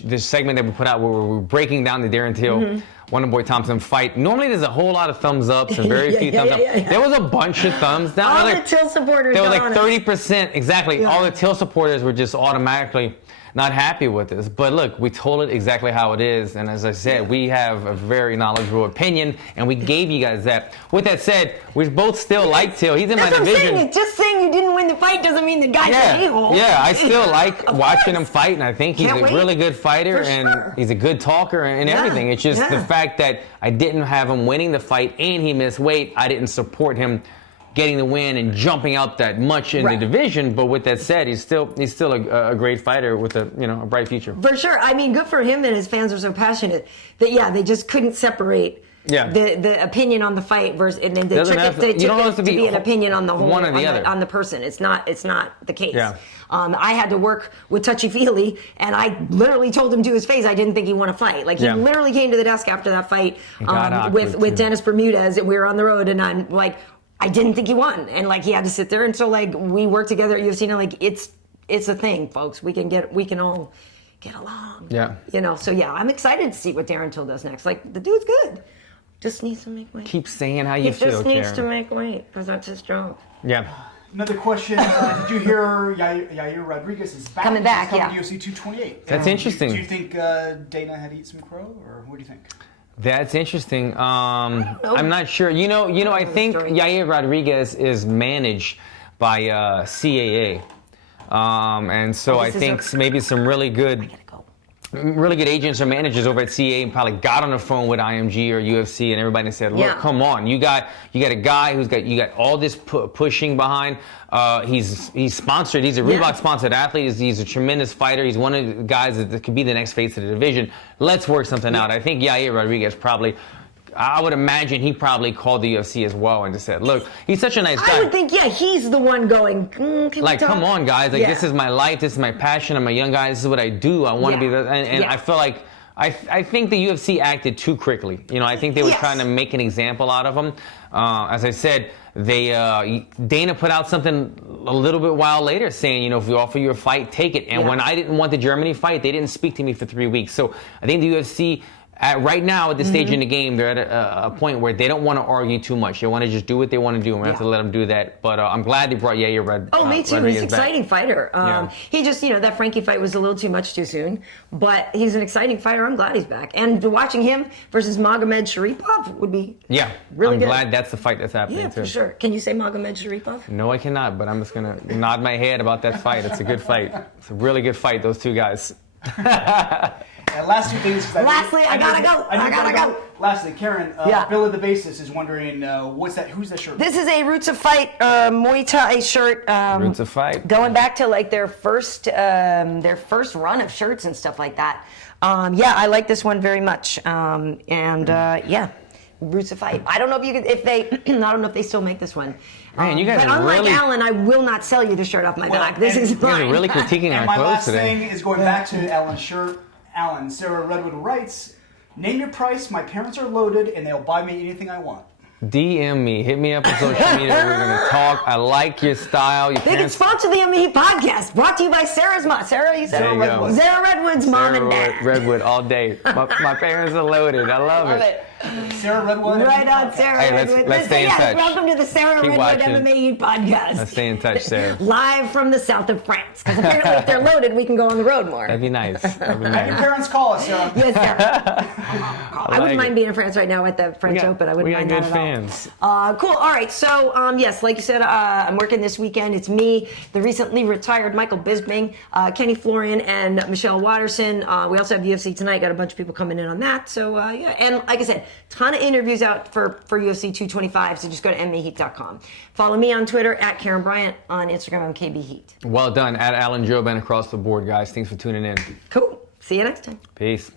this segment that we put out where we're breaking down the Darren Till, Wonderboy Thompson fight. Normally there's a whole lot of thumbs ups and very few thumbs up. There was a bunch of thumbs down. All the Till supporters. There were like 30%, exactly. Yeah. All the Till supporters were just automatically not happy with this. But look, we told it exactly how it is. And as I said, we have a very knowledgeable opinion, and we gave you guys that. With that said, we both still like Till. He's in my division. Saying. Just saying you didn't win the fight doesn't mean the guy's an a-hole. Yeah, I still like watching him fight, and I think he's a really good fighter, and he's a good talker and everything. It's just the fact that I didn't have him winning the fight, and he missed weight. I didn't support him getting the win and jumping up that much in the division. But with that said, he's still a great fighter with a bright future. For sure. I mean, good for him, and his fans are so passionate that they just couldn't separate the opinion on the fight versus and then they took it to be an opinion on the whole one or the other on the person. It's not the case. Yeah. I had to work with Touchy Feely, and I literally told him to his face I didn't think he won a fight. Like he literally came to the desk after that fight with Dennis Bermudez, and we were on the road, and I'm like, I didn't think he won, and like he had to sit there, and so like we worked together at UFC, and like it's a thing, folks. We can all get along. Yeah. So I'm excited to see what Darren Till does next. Like the dude's good, just needs to make weight. Keep saying how you feel, He just needs Karyn. to make weight because that's his job. Yeah. Another question: did you hear Yair Rodriguez is back? Coming back, to UFC 228. That's interesting. Do you think Dana had eat some crow, or what do you think? That's interesting. I'm not sure. I think Yair Rodriguez is managed by CAA. And so I think maybe some really good agents or managers over at CAA probably got on the phone with IMG or UFC and everybody said, look, come on, you got a guy you got all this pushing behind. He's sponsored. He's a Reebok sponsored athlete. He's a tremendous fighter. He's one of the guys that could be the next face of the division. Let's work something out. I think Yair Rodriguez I would imagine he probably called the UFC as well and just said, look, he's such a nice guy. I would think, he's the one going, come on, guys. Like, this is my life. This is my passion. I'm a young guy. This is what I do. I want to be the... And I feel like... I think the UFC acted too quickly. I think they were trying to make an example out of him. As I said, Dana put out something a little bit while later saying, if we offer you a fight, take it. And when I didn't want the Germany fight, they didn't speak to me for 3 weeks. So I think the UFC... right now, at this stage in the game, they're at a point where they don't want to argue too much. They want to just do what they want to do, and we have to let them do that. But I'm glad they brought Yair Rodriguez back. Oh, me too. He's an exciting fighter. He just, that Frankie fight was a little too much too soon. But he's an exciting fighter. I'm glad he's back. And watching him versus Magomed Sharipov would be really good. I'm glad that's the fight that's happening, too. Yeah, for sure. Can you say Magomed Sharipov? No, I cannot, but I'm just going to nod my head about that fight. It's a good fight. It's a really good fight, those two guys. And last 2 things. Lastly, I gotta go. Lastly, Karyn, Bill of the Basis is wondering what's that? Who's that shirt? This is a Roots of Fight Muay Thai shirt. Roots of Fight. Going back to like their first run of shirts and stuff like that. I like this one very much. Roots of Fight. I don't know if they still make this one. Man, you guys but are unlike really... Alan, I will not sell you the shirt off my back. This is mine. You guys are really critiquing our clothes today. And my last thing is going back to Alan's shirt. Alan, Sarah Redwood writes, name your price, my parents are loaded, and they'll buy me anything I want. DM me. Hit me up on social media. We're going to talk. I like your style. They can sponsor the MMA podcast. Brought to you by Sarah's mom. Sarah, you said Redwood. Sarah Redwood's mom and dad. Redwood all day. My parents are loaded. I love it. Sarah Redwood. Right on, Sarah Redwood. Let's stay in touch. Welcome to the Sarah Keep Redwood watching. MMA Heat podcast. Let's stay in touch, Sarah. Live from the south of France. Because apparently if they're loaded, we can go on the road more. That'd be nice. That'd be Have your nice. parents call us, Sarah. Yes, Sarah. I wouldn't mind being in France right now at the French Open. I wouldn't mind that at all. We got good fans. Cool. All right. So, yes, like you said, I'm working this weekend. It's me, the recently retired Michael Bisping, Kenny Florian, and Michelle Watterson. We also have UFC tonight. Got a bunch of people coming in on that. So, yeah. And like I said, ton of interviews out for UFC 225. So just go to MMAHeat.com. Follow me on Twitter at Karyn Bryant. On Instagram, I'm KB Heat. Well done. At Alan Jouban across the board, guys. Thanks for tuning in. Cool. See you next time. Peace.